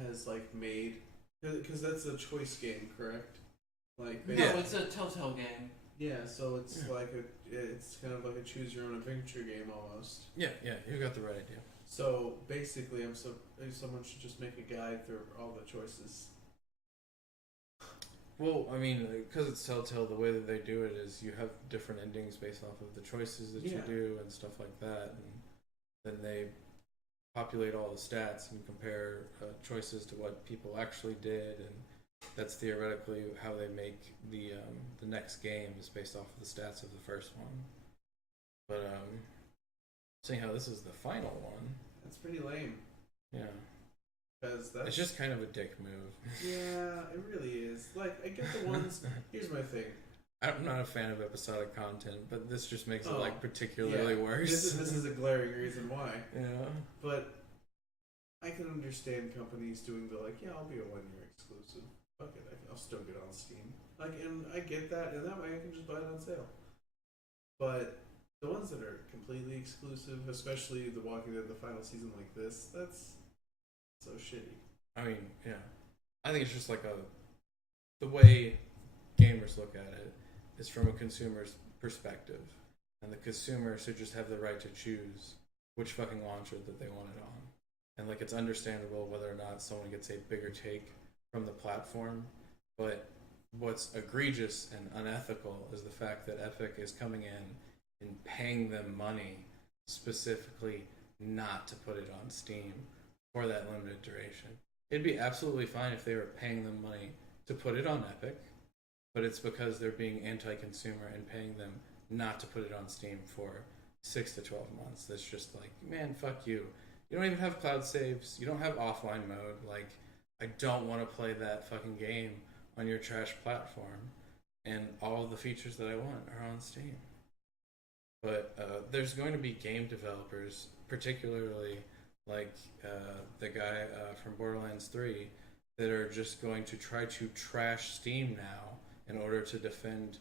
has like made, because that's a choice game, correct? Like it's a Telltale game. Yeah, so it's it's kind of like a choose your own adventure game almost. Yeah, you got the right idea. So basically, someone should just make a guide through all the choices. Well, I mean, because it's Telltale, the way that they do it is you have different endings based off of the choices that you do and stuff like that, and then they populate all the stats and compare choices to what people actually did, and that's theoretically how they make the next game is based off of the stats of the first one. But seeing how this is the final one, that's pretty lame. Yeah. Because it's just kind of a dick move. Yeah, it really is. Like, I get the ones... Here's my thing. I'm not a fan of episodic content, but this just makes it, like, particularly worse. This is a glaring reason why. Yeah. But I can understand companies doing the, like, I'll be a one-year exclusive. Fuck it, I'll still get on Steam. Like, and I get that, and that way I can just buy it on sale. But the ones that are completely exclusive, especially The Walking Dead, the final season like this, that's... so shitty. I mean, yeah. I think it's just like the way gamers look at it is from a consumer's perspective. And the consumer should just have the right to choose which fucking launcher that they want it on. And like it's understandable whether or not someone gets a bigger take from the platform. But what's egregious and unethical is the fact that Epic is coming in and paying them money specifically not to put it on Steam for that limited duration. It'd be absolutely fine if they were paying them money to put it on Epic, but it's because they're being anti-consumer and paying them not to put it on Steam for 6 to 12 months. That's just like, man, fuck you. You don't even have cloud saves. You don't have offline mode. Like, I don't want to play that fucking game on your trash platform. And all of the features that I want are on Steam. But there's going to be game developers, particularly like the guy from Borderlands 3, that are just going to try to trash Steam now in order to defend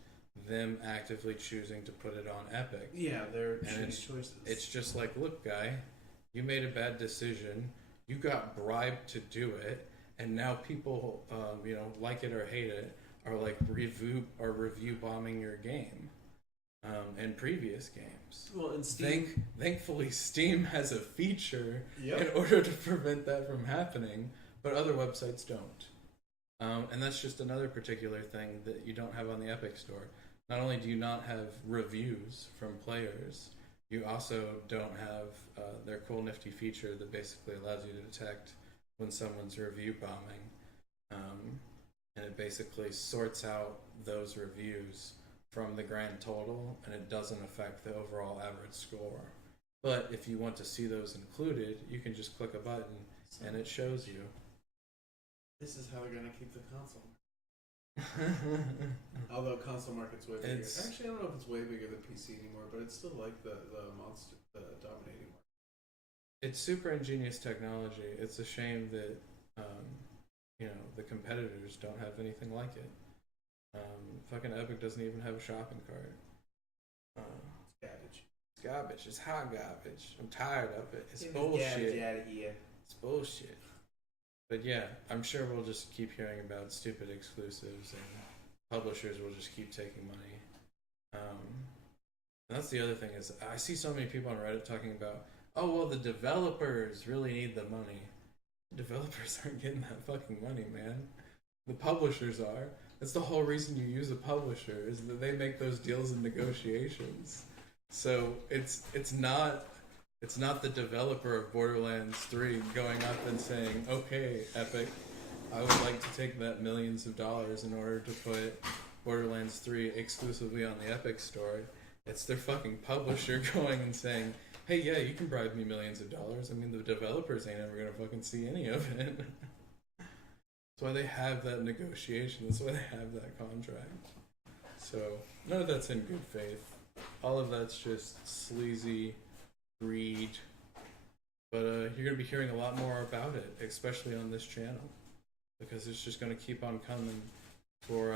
them actively choosing to put it on Epic. Yeah, they're choices. It's just like, look, guy, you made a bad decision. You got bribed to do it, and now people, like it or hate it, are like review bombing your game. And previous games. Well, and Steam... Thankfully, Steam has a feature Yep. in order to prevent that from happening, but other websites don't. And that's just another particular thing that you don't have on the Epic Store. Not only do you not have reviews from players, you also don't have their cool nifty feature that basically allows you to detect when someone's review bombing. And it basically sorts out those reviews from the grand total, and it doesn't affect the overall average score. But if you want to see those included, you can just click a button and it shows you. This is how they're going to keep the console. Although console market's way bigger. Actually, I don't know if it's way bigger than PC anymore, but it's still like the monster, the dominating market. It's super ingenious technology. It's a shame that the competitors don't have anything like it. Fucking Epic doesn't even have a shopping cart. It's garbage. It's garbage. It's hot garbage. I'm tired of it. It's Get bullshit. This garbage out of here. It's bullshit. But yeah, I'm sure we'll just keep hearing about stupid exclusives, and publishers will just keep taking money. And that's the other thing is I see so many people on Reddit talking about, oh well, the developers really need the money. Developers aren't getting that fucking money, man. The publishers are. That's the whole reason you use a publisher, is that they make those deals and negotiations. So it's not the developer of Borderlands 3 going up and saying, okay, Epic, I would like to take that millions of dollars in order to put Borderlands 3 exclusively on the Epic Store. It's their fucking publisher going and saying, hey, yeah, you can bribe me millions of dollars. I mean, the developers ain't ever gonna fucking see any of it. That's why they have that negotiation. That's why they have that contract. So none of that's in good faith. All of that's just sleazy greed. But you're going to be hearing a lot more about it, especially on this channel, because it's just going to keep on coming for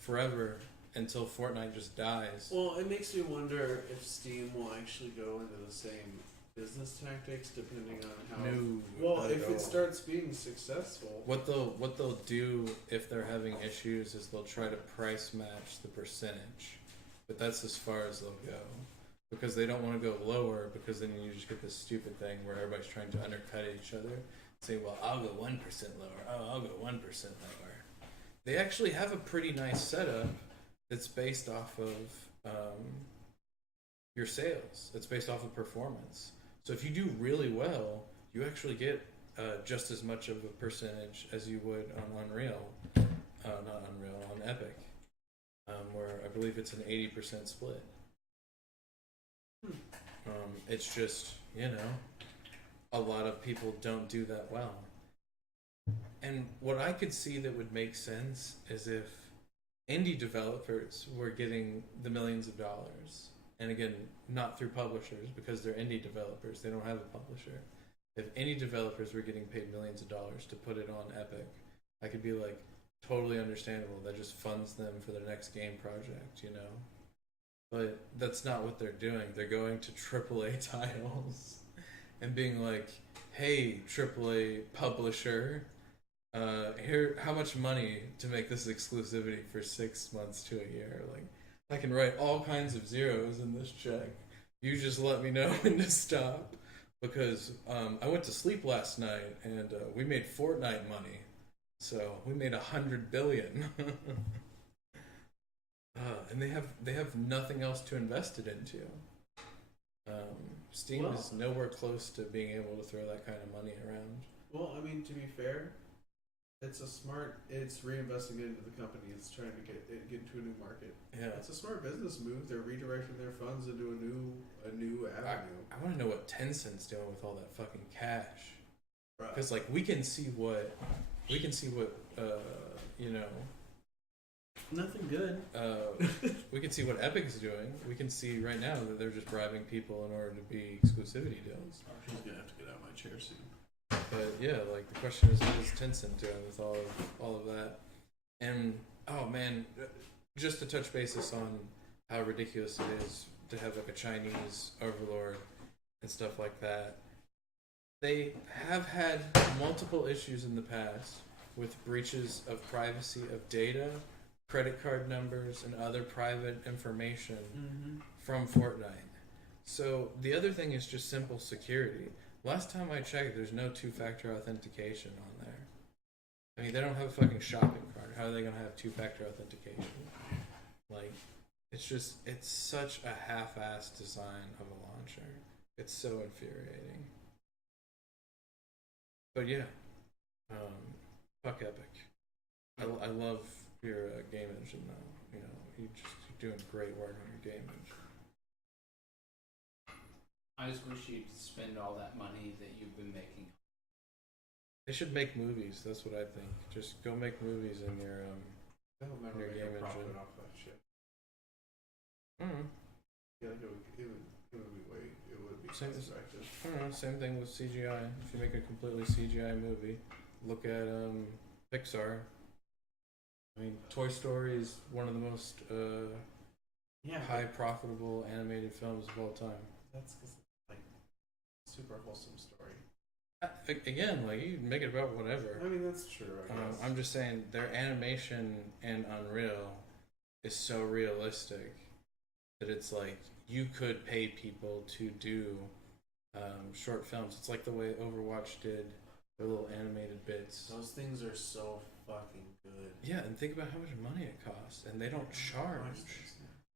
forever until Fortnite just dies. Well, it makes me wonder if Steam will actually go into the same business tactics depending on how. No, well, if it starts being successful, what they'll do if they're having issues is they'll try to price match the percentage, but that's as far as they'll go, because they don't want to go lower, because then you just get this stupid thing where everybody's trying to undercut each other. Say, well, I'll go 1% lower. Oh, I'll go 1% lower. They actually have a pretty nice setup that's based off of your sales. It's based off of performance. So if you do really well, you actually get just as much of a percentage as you would on Unreal. Not Unreal, on Epic. Where I believe it's an 80% split. It's just, a lot of people don't do that well. And what I could see that would make sense is if indie developers were getting the millions of dollars, and again, not through publishers, because they're indie developers, they don't have a publisher. If indie developers were getting paid millions of dollars to put it on Epic, I could be like, totally understandable. That just funds them for their next game project, But that's not what they're doing. They're going to AAA titles and being like, hey, AAA publisher, here, how much money to make this exclusivity for 6 months to a year? Like, I can write all kinds of zeros in this check. You just let me know when to stop. Because I went to sleep last night and we made Fortnite money. So we made $100 billion. And they have nothing else to invest it into. Steam is nowhere close to being able to throw that kind of money around. Well, I mean, to be fair, It's reinvesting into the company. It's trying to get into a new market. Yeah. It's a smart business move. They're redirecting their funds into a new avenue. I want to know what Tencent's doing with all that fucking cash. Right. Because like we can see what Nothing good. we can see what Epic is doing. We can see right now that they're just bribing people in order to be exclusivity deals. She's gonna have to get out of my chair soon. But yeah, like the question is, what is Tencent doing with all of that? And oh man, just to touch basis on how ridiculous it is to have like a Chinese overlord and stuff like that. They have had multiple issues in the past with breaches of privacy of data, credit card numbers, and other private information from Fortnite. So the other thing is just simple security. Last time I checked, there's no two-factor authentication on there. I mean, they don't have a fucking shopping cart. How are they going to have two-factor authentication? Like, it's such a half-assed design of a launcher. It's so infuriating. But yeah, fuck Epic. I love your game engine though. You know, you're doing great work on your game engine. I just wish you'd spend all that money that you've been making. They should make movies. That's what I think. Just go make movies in your Your game engine. Off that shit. Mm-hmm. Yeah, it would be Same, effective. I don't know. Same thing with CGI. If you make a completely CGI movie, look at Pixar. I mean, Toy Story is one of the most high profitable animated films of all time. That's because like super wholesome story. Again, like you can make it about whatever. I mean, that's true. I guess. I'm just saying their animation in Unreal is so realistic that it's like you could pay people to do short films. It's like the way Overwatch did their little animated bits. Those things are so fucking good. Yeah, and think about how much money it costs, and they don't charge.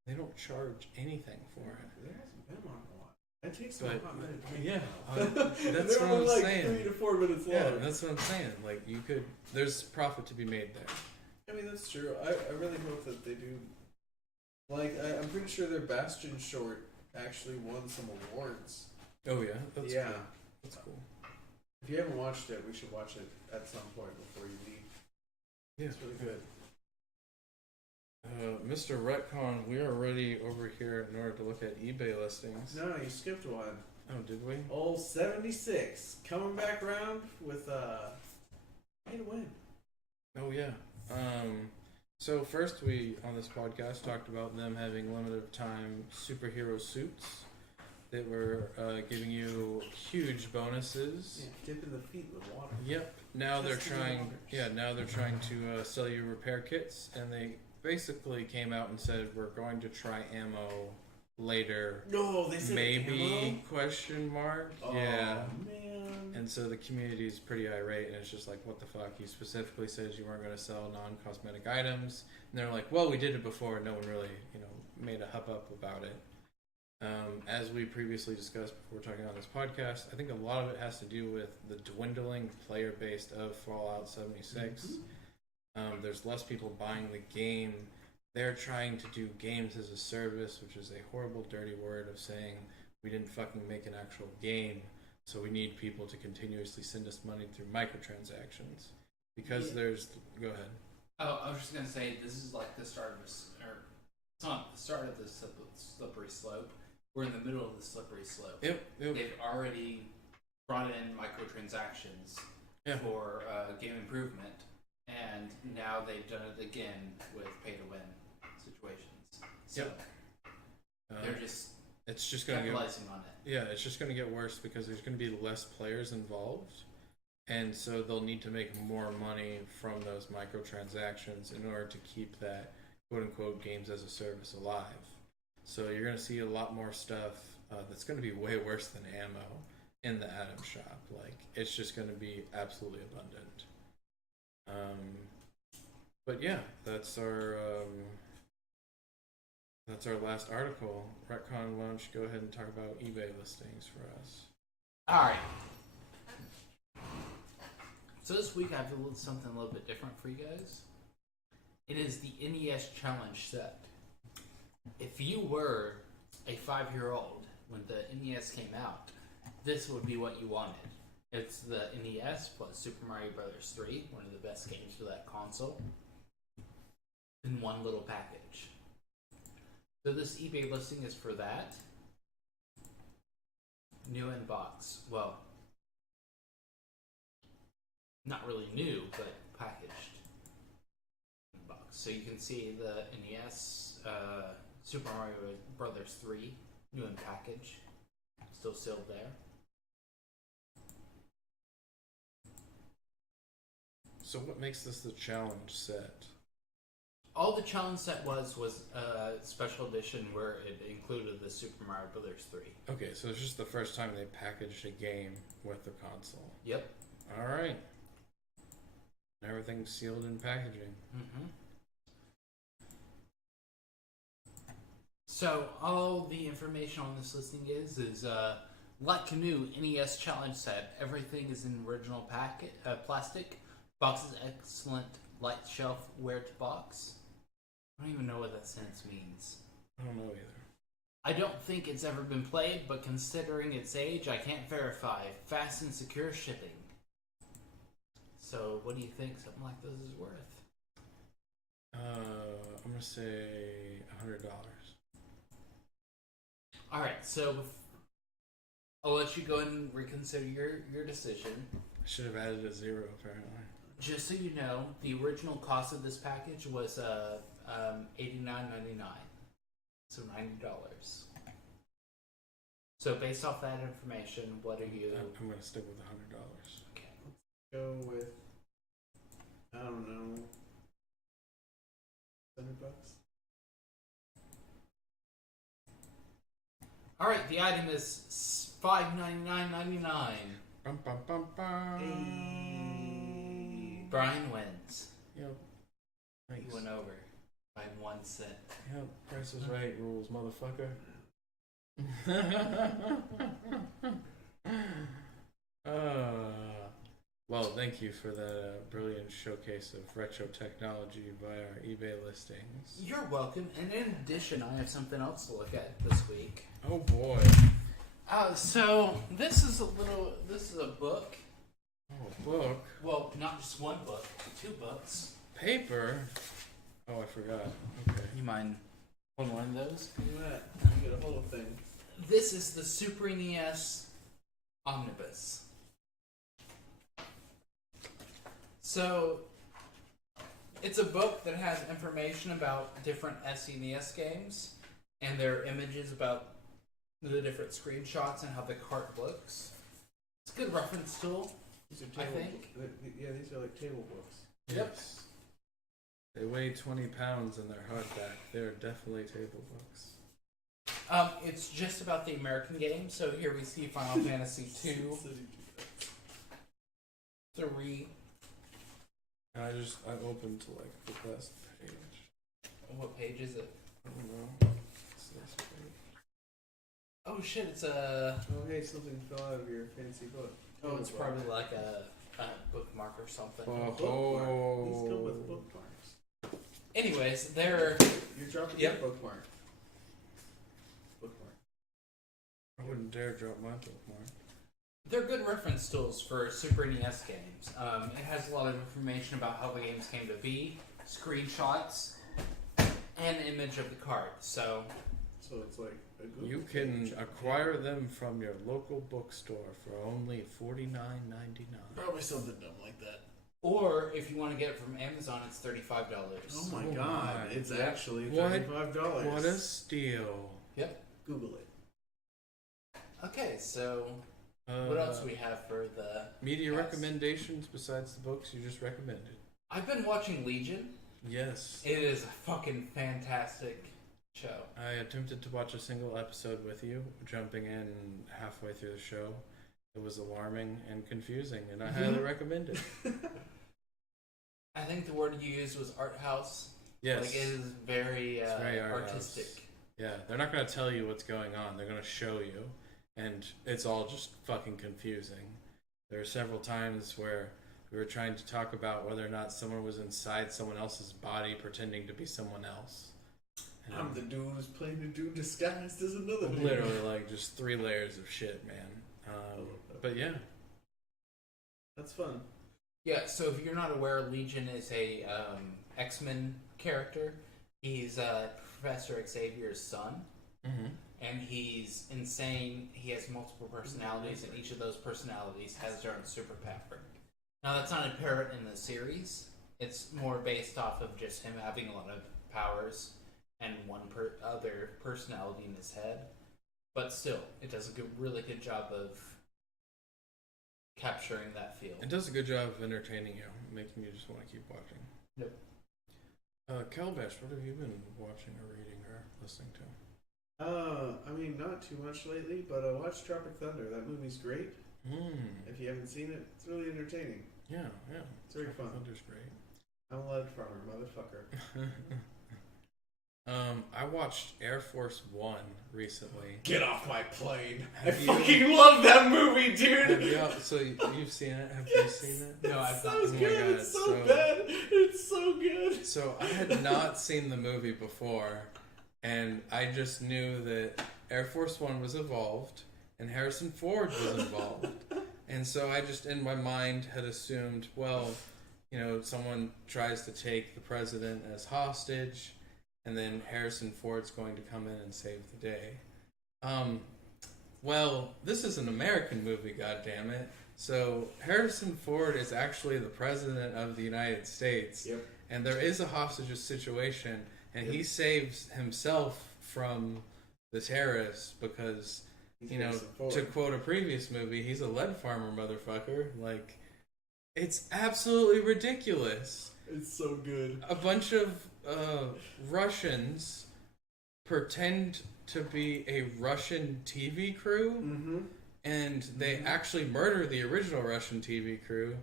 They don't charge anything for it. There hasn't been one in a while. It takes But, a hot minute. Yeah, that's what I'm like saying. 3 to 4 minutes long. Yeah, that's what I'm saying. Like you could, there's profit to be made there. I mean, that's true. I really hope that they do. Like, I'm pretty sure their Bastion short actually won some awards. Oh yeah, that's yeah, cool. That's cool. If you haven't watched it, we should watch it at some point before you leave. Yeah, it's really good. Mr. Retcon, we are ready over here in order to look at eBay listings. No, you skipped one. Oh, did we? Old 76 coming back around with pay to win. Oh yeah. So first we on this podcast talked about them having limited time superhero suits that were giving you huge bonuses. Yeah, dipping the feet with water. Yep. Now they're trying. Yeah. Now they're trying to sell you repair kits, and they basically came out and said we're going to try ammo later. No, they said maybe ammo? question mark. Oh, yeah. Man. And so the community is pretty irate, and it's just like, what the fuck? You specifically said you weren't going to sell non-cosmetic items, and they're like, well, we did it before. No one really, made a hup up about it. As we previously discussed before talking on this podcast, I think a lot of it has to do with the dwindling player base of Fallout 76. Mm-hmm. There's less people buying the game. They're trying to do games as a service, which is a horrible, dirty word of saying we didn't fucking make an actual game, so we need people to continuously send us money through microtransactions. Because there's... Go ahead. Oh, I was just going to say, this is like the start of it's not the start of the slippery slope. We're in the middle of the slippery slope. Yep. They've already brought in microtransactions for game improvement, and now they've done it again with pay-to-win situations. So they're just it's just going to capitalizing on it. Yeah, it's just going to get worse because there's going to be less players involved, and so they'll need to make more money from those microtransactions in order to keep that quote-unquote games as a service alive. So you're going to see a lot more stuff that's going to be way worse than ammo in the Atom shop. Like, it's just going to be absolutely abundant. But yeah, that's our last article. Retcon, why don't you go ahead and talk about eBay listings for us? All right. So this week I have something a little bit different for you guys. It is the NES Challenge set. If you were a 5-year-old when the NES came out, this would be what you wanted. It's the NES plus Super Mario Bros. 3, one of the best games for that console, in one little package. So this eBay listing is for that. New in box. Well, not really new, but packaged in box. So you can see the NES, Super Mario Bros. 3, new in package, still sealed there. So what makes this the challenge set? All the challenge set was a special edition where it included the Super Mario Bros. 3. Okay, so it's just the first time they packaged a game with the console. Yep. All right. Everything's sealed in packaging. Mm-hmm. So all the information on this listing is like a new NES challenge set. Everything is in original plastic. Box is excellent, light shelf, wear to box. I don't even know what that sentence means. I don't know either. I don't think it's ever been played, but considering its age, I can't verify. Fast and secure shipping. So, what do you think something like this is worth? I'm gonna say $100. All right, so I'll let you go ahead and reconsider your decision. I should have added a 0 apparently. Just so you know, the original cost of this package was $89.99, so $90. So based off that information, what are you? I'm gonna stick with $100. Okay. Go with, I don't know, $100. All right, the item is $599.99. Bum, bum, bum, bum. Brian wins. Yep. Thanks. He went over by 1 cent. Yep. Price is right rules, motherfucker. Well, thank you for that brilliant showcase of retro technology via our eBay listings. You're welcome. And in addition, I have something else to look at this week. Oh boy. So this is a book. Oh, a book. Well, not just one book, 2 books. Paper. Oh, I forgot. Okay. You mind holding one of those? Do that. You get a whole thing. This is the Super NES Omnibus. So, it's a book that has information about different SNES games and their images about the different screenshots and how the cart looks. It's a good reference tool. These are I think. Yeah, these are like table books. Yes. They weigh 20 pounds and they're hardback. They're definitely table books. It's just about the American game. So here we see Final Fantasy 2, 3. And I opened to like the best page. What page is it? I don't know. It's this page. Oh shit! It's a. Oh, hey, something fell out of your fancy book. Oh, it's probably like a bookmark or something. Bookmark. These come with bookmarks. Anyways, they're. You're dropping Yep. your bookmark. Bookmark. I wouldn't dare drop my bookmark. They're good reference tools for Super NES games. It has a lot of information about how the games came to be, screenshots, and image of the card. So it's like a Google You can page. acquire them from your local bookstore for only $49.99. Probably something dumb like that. Or if you want to get it from Amazon, it's $35. Oh my Oh god, my. it's actually What? $35. What a steal! Yep. Google it. Okay, so what else do we have for the media cast? recommendations besides the books you just recommended? I've been watching Legion. Yes. It is a fucking fantastic show. I attempted to watch a single episode with you, jumping in halfway through the show. It was alarming and confusing, and I highly recommend it. I think the word you used was art house. Yes. Like it is very, It's very art artistic. house. Yeah, they're not going to tell you what's going on. They're going to show you, and it's all just fucking confusing. There are several times where we were trying to talk about whether or not someone was inside someone else's body pretending to be someone else. And I'm the dude who's playing the dude disguised as another dude. Literally, like, just 3 layers of shit, man. But yeah. That's fun. Yeah, so if you're not aware, Legion is a X-Men character. He's Professor Xavier's son. Mm-hmm. And he's insane. He has multiple personalities, and each of those personalities has their own superpower. Now, that's not apparent in the series. It's more based off of just him having a lot of powers and one other personality in his head. But still, it does a really good job of capturing that feel. It does a good job of entertaining you, making you just want to keep watching. Yep. Calabash, what have you been watching or reading or listening to? I mean, not too much lately, but I watched Tropic Thunder. That movie's great. If you haven't seen it, it's really entertaining. Yeah. It's very fun. Thunder's great. I'm a lead farmer, motherfucker. I watched Air Force One recently. Get off my plane! Have you- fucking love that movie, dude. So you've seen it? Have you seen it? No, I've not. So my good. God, It's so bad. It's so good. So I had not seen the movie before, and I just knew that Air Force One was involved and Harrison Ford was involved. And so I just, in my mind, had assumed, well, you know, someone tries to take the president as hostage, and then Harrison Ford's going to come in and save the day. Well, this is an American movie, goddammit. So Harrison Ford is actually the president of the United States. Yep. And there is a hostage situation, and he saves himself from the terrorists because, you know, to quote a previous movie, he's a lead farmer, motherfucker. Like, it's absolutely ridiculous. It's so good. A bunch of Russians pretend to be a Russian TV crew, and they actually murder the original Russian TV crew.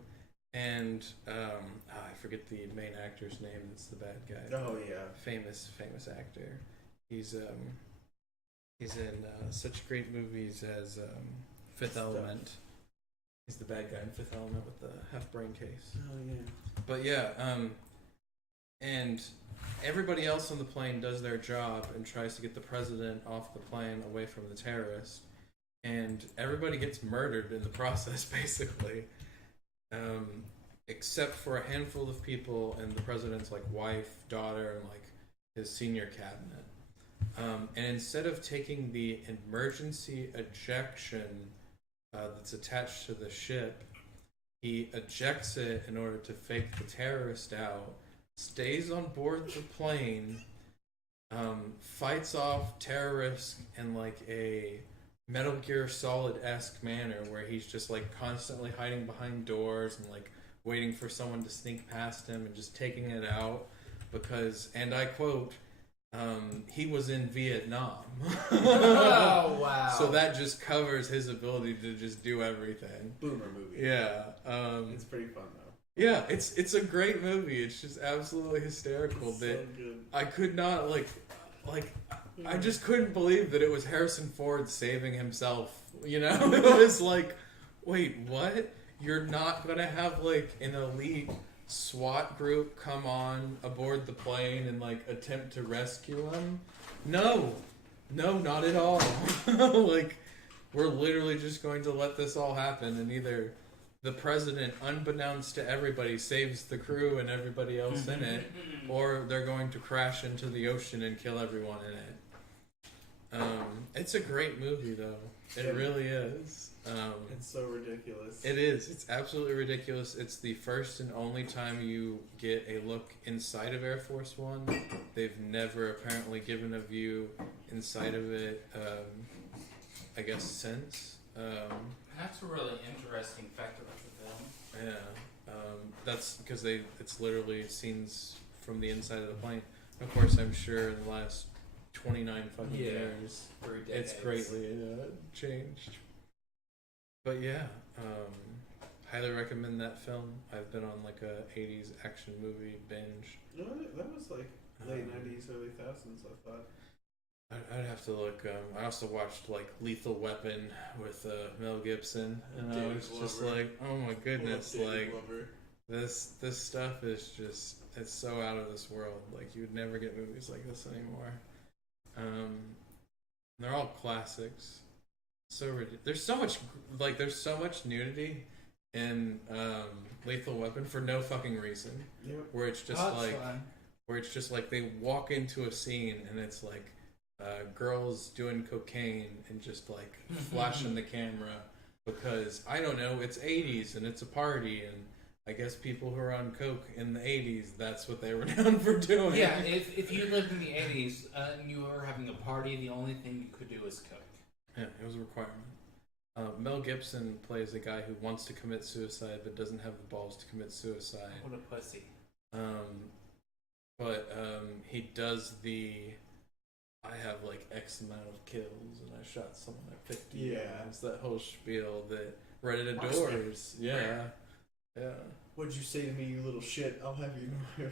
And I forget the main actor's name. That's the bad guy. Oh yeah, famous actor. He's in such great movies as Fifth Element. He's the bad guy in Fifth Element with the half brain case. Oh yeah. But yeah, and everybody else on the plane does their job and tries to get the president off the plane away from the terrorist, and everybody gets murdered in the process, basically. Except for a handful of people and the president's like wife, daughter, and like his senior cabinet. And instead of taking the emergency ejection that's attached to the ship, he ejects it in order to fake the terrorist out, stays on board the plane, fights off terrorists in like a Metal Gear Solid-esque manner where he's just like constantly hiding behind doors and like waiting for someone to sneak past him and just taking it out because, and I quote, he was in Vietnam. Oh, wow. So that just covers his ability to just do everything. Boomer movie. Yeah. It's pretty fun though. Yeah, it's a great movie. It's just absolutely hysterical. It's that so good. I could not I just couldn't believe that it was Harrison Ford saving himself. You know, it was like, wait, what? You're not gonna have like an elite SWAT group come on aboard the plane and like attempt to rescue him? No, not at all. Like, we're literally just going to let this all happen, and either the president, unbeknownst to everybody, saves the crew and everybody else in it, or they're going to crash into the ocean and kill everyone in it. It's a great movie, though. It really is. It's so ridiculous. It is. It's absolutely ridiculous. It's the first and only time you get a look inside of Air Force One. They've never apparently given a view inside of it, I guess, since. That's a really interesting fact about the film. Yeah. That's because it's literally scenes from the inside of the plane. Of course, I'm sure in the last 29 fucking years, it's greatly changed. But yeah, highly recommend that film. I've been on like a 80s action movie binge. No, that was like late 90s, early 2000s, I thought. I'd have to look. I also watched like Lethal Weapon with Mel Gibson, and I was just like, oh my goodness, like This stuff is just, it's so out of this world. Like, you would never get movies like this anymore. They're all classics. So there's so much nudity in Lethal Weapon for no fucking reason. Yep. Where it's just like they walk into a scene and it's like girls doing cocaine and just like flashing the camera because I don't know, it's 80s and it's a party, and I guess people who are on coke in the 80s, that's what they were known for doing. Yeah, if you lived in the 80s and you were having a party, the only thing you could do was coke. Yeah, it was a requirement. Mel Gibson plays a guy who wants to commit suicide but doesn't have the balls to commit suicide. What a pussy. But he does the I have like X amount of kills and I shot someone at 50 times. That whole spiel that Reddit adores. Yeah. Yeah. What'd you say to me, you little shit? I'll have you know.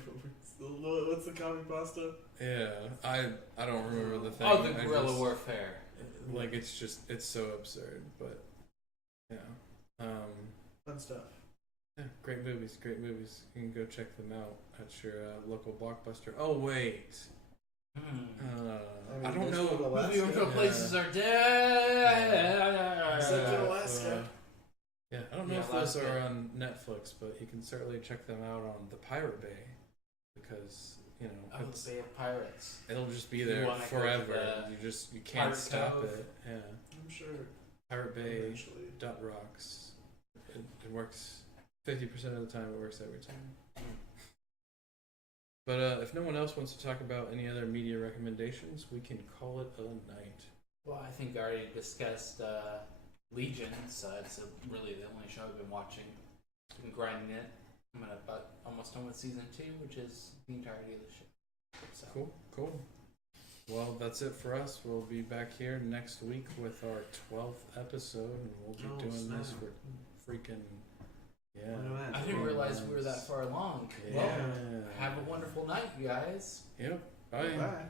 What's the comic pasta? Yeah. I don't remember the thing. Oh, the guerrilla warfare. Like, it's so absurd, but yeah. Fun stuff. Yeah, great movies. You can go check them out at your local Blockbuster. Oh, wait. I don't know. Movie rental places are dead. Except in Alaska. Yeah, I don't know if those are on Netflix, but you can certainly check them out on the Pirate Bay because, you know, the Bay of Pirates. It'll just be there forever. You can't stop it. Yeah, I'm sure. Pirate Bay .rocks. It works 50% of the time. It works every time. But if no one else wants to talk about any other media recommendations, we can call it a night. Well, I think I already discussed Legion, so it's really the only show I've been watching. I've been grinding it. I'm about almost done with season 2, which is the entirety of the show. So. Cool. Well, that's it for us. We'll be back here next week with our 12th episode, and we'll be doing this for freaking... Yeah. I didn't realize we were that far along. Yeah. Well, have a wonderful night, you guys. Yep. Bye. Bye.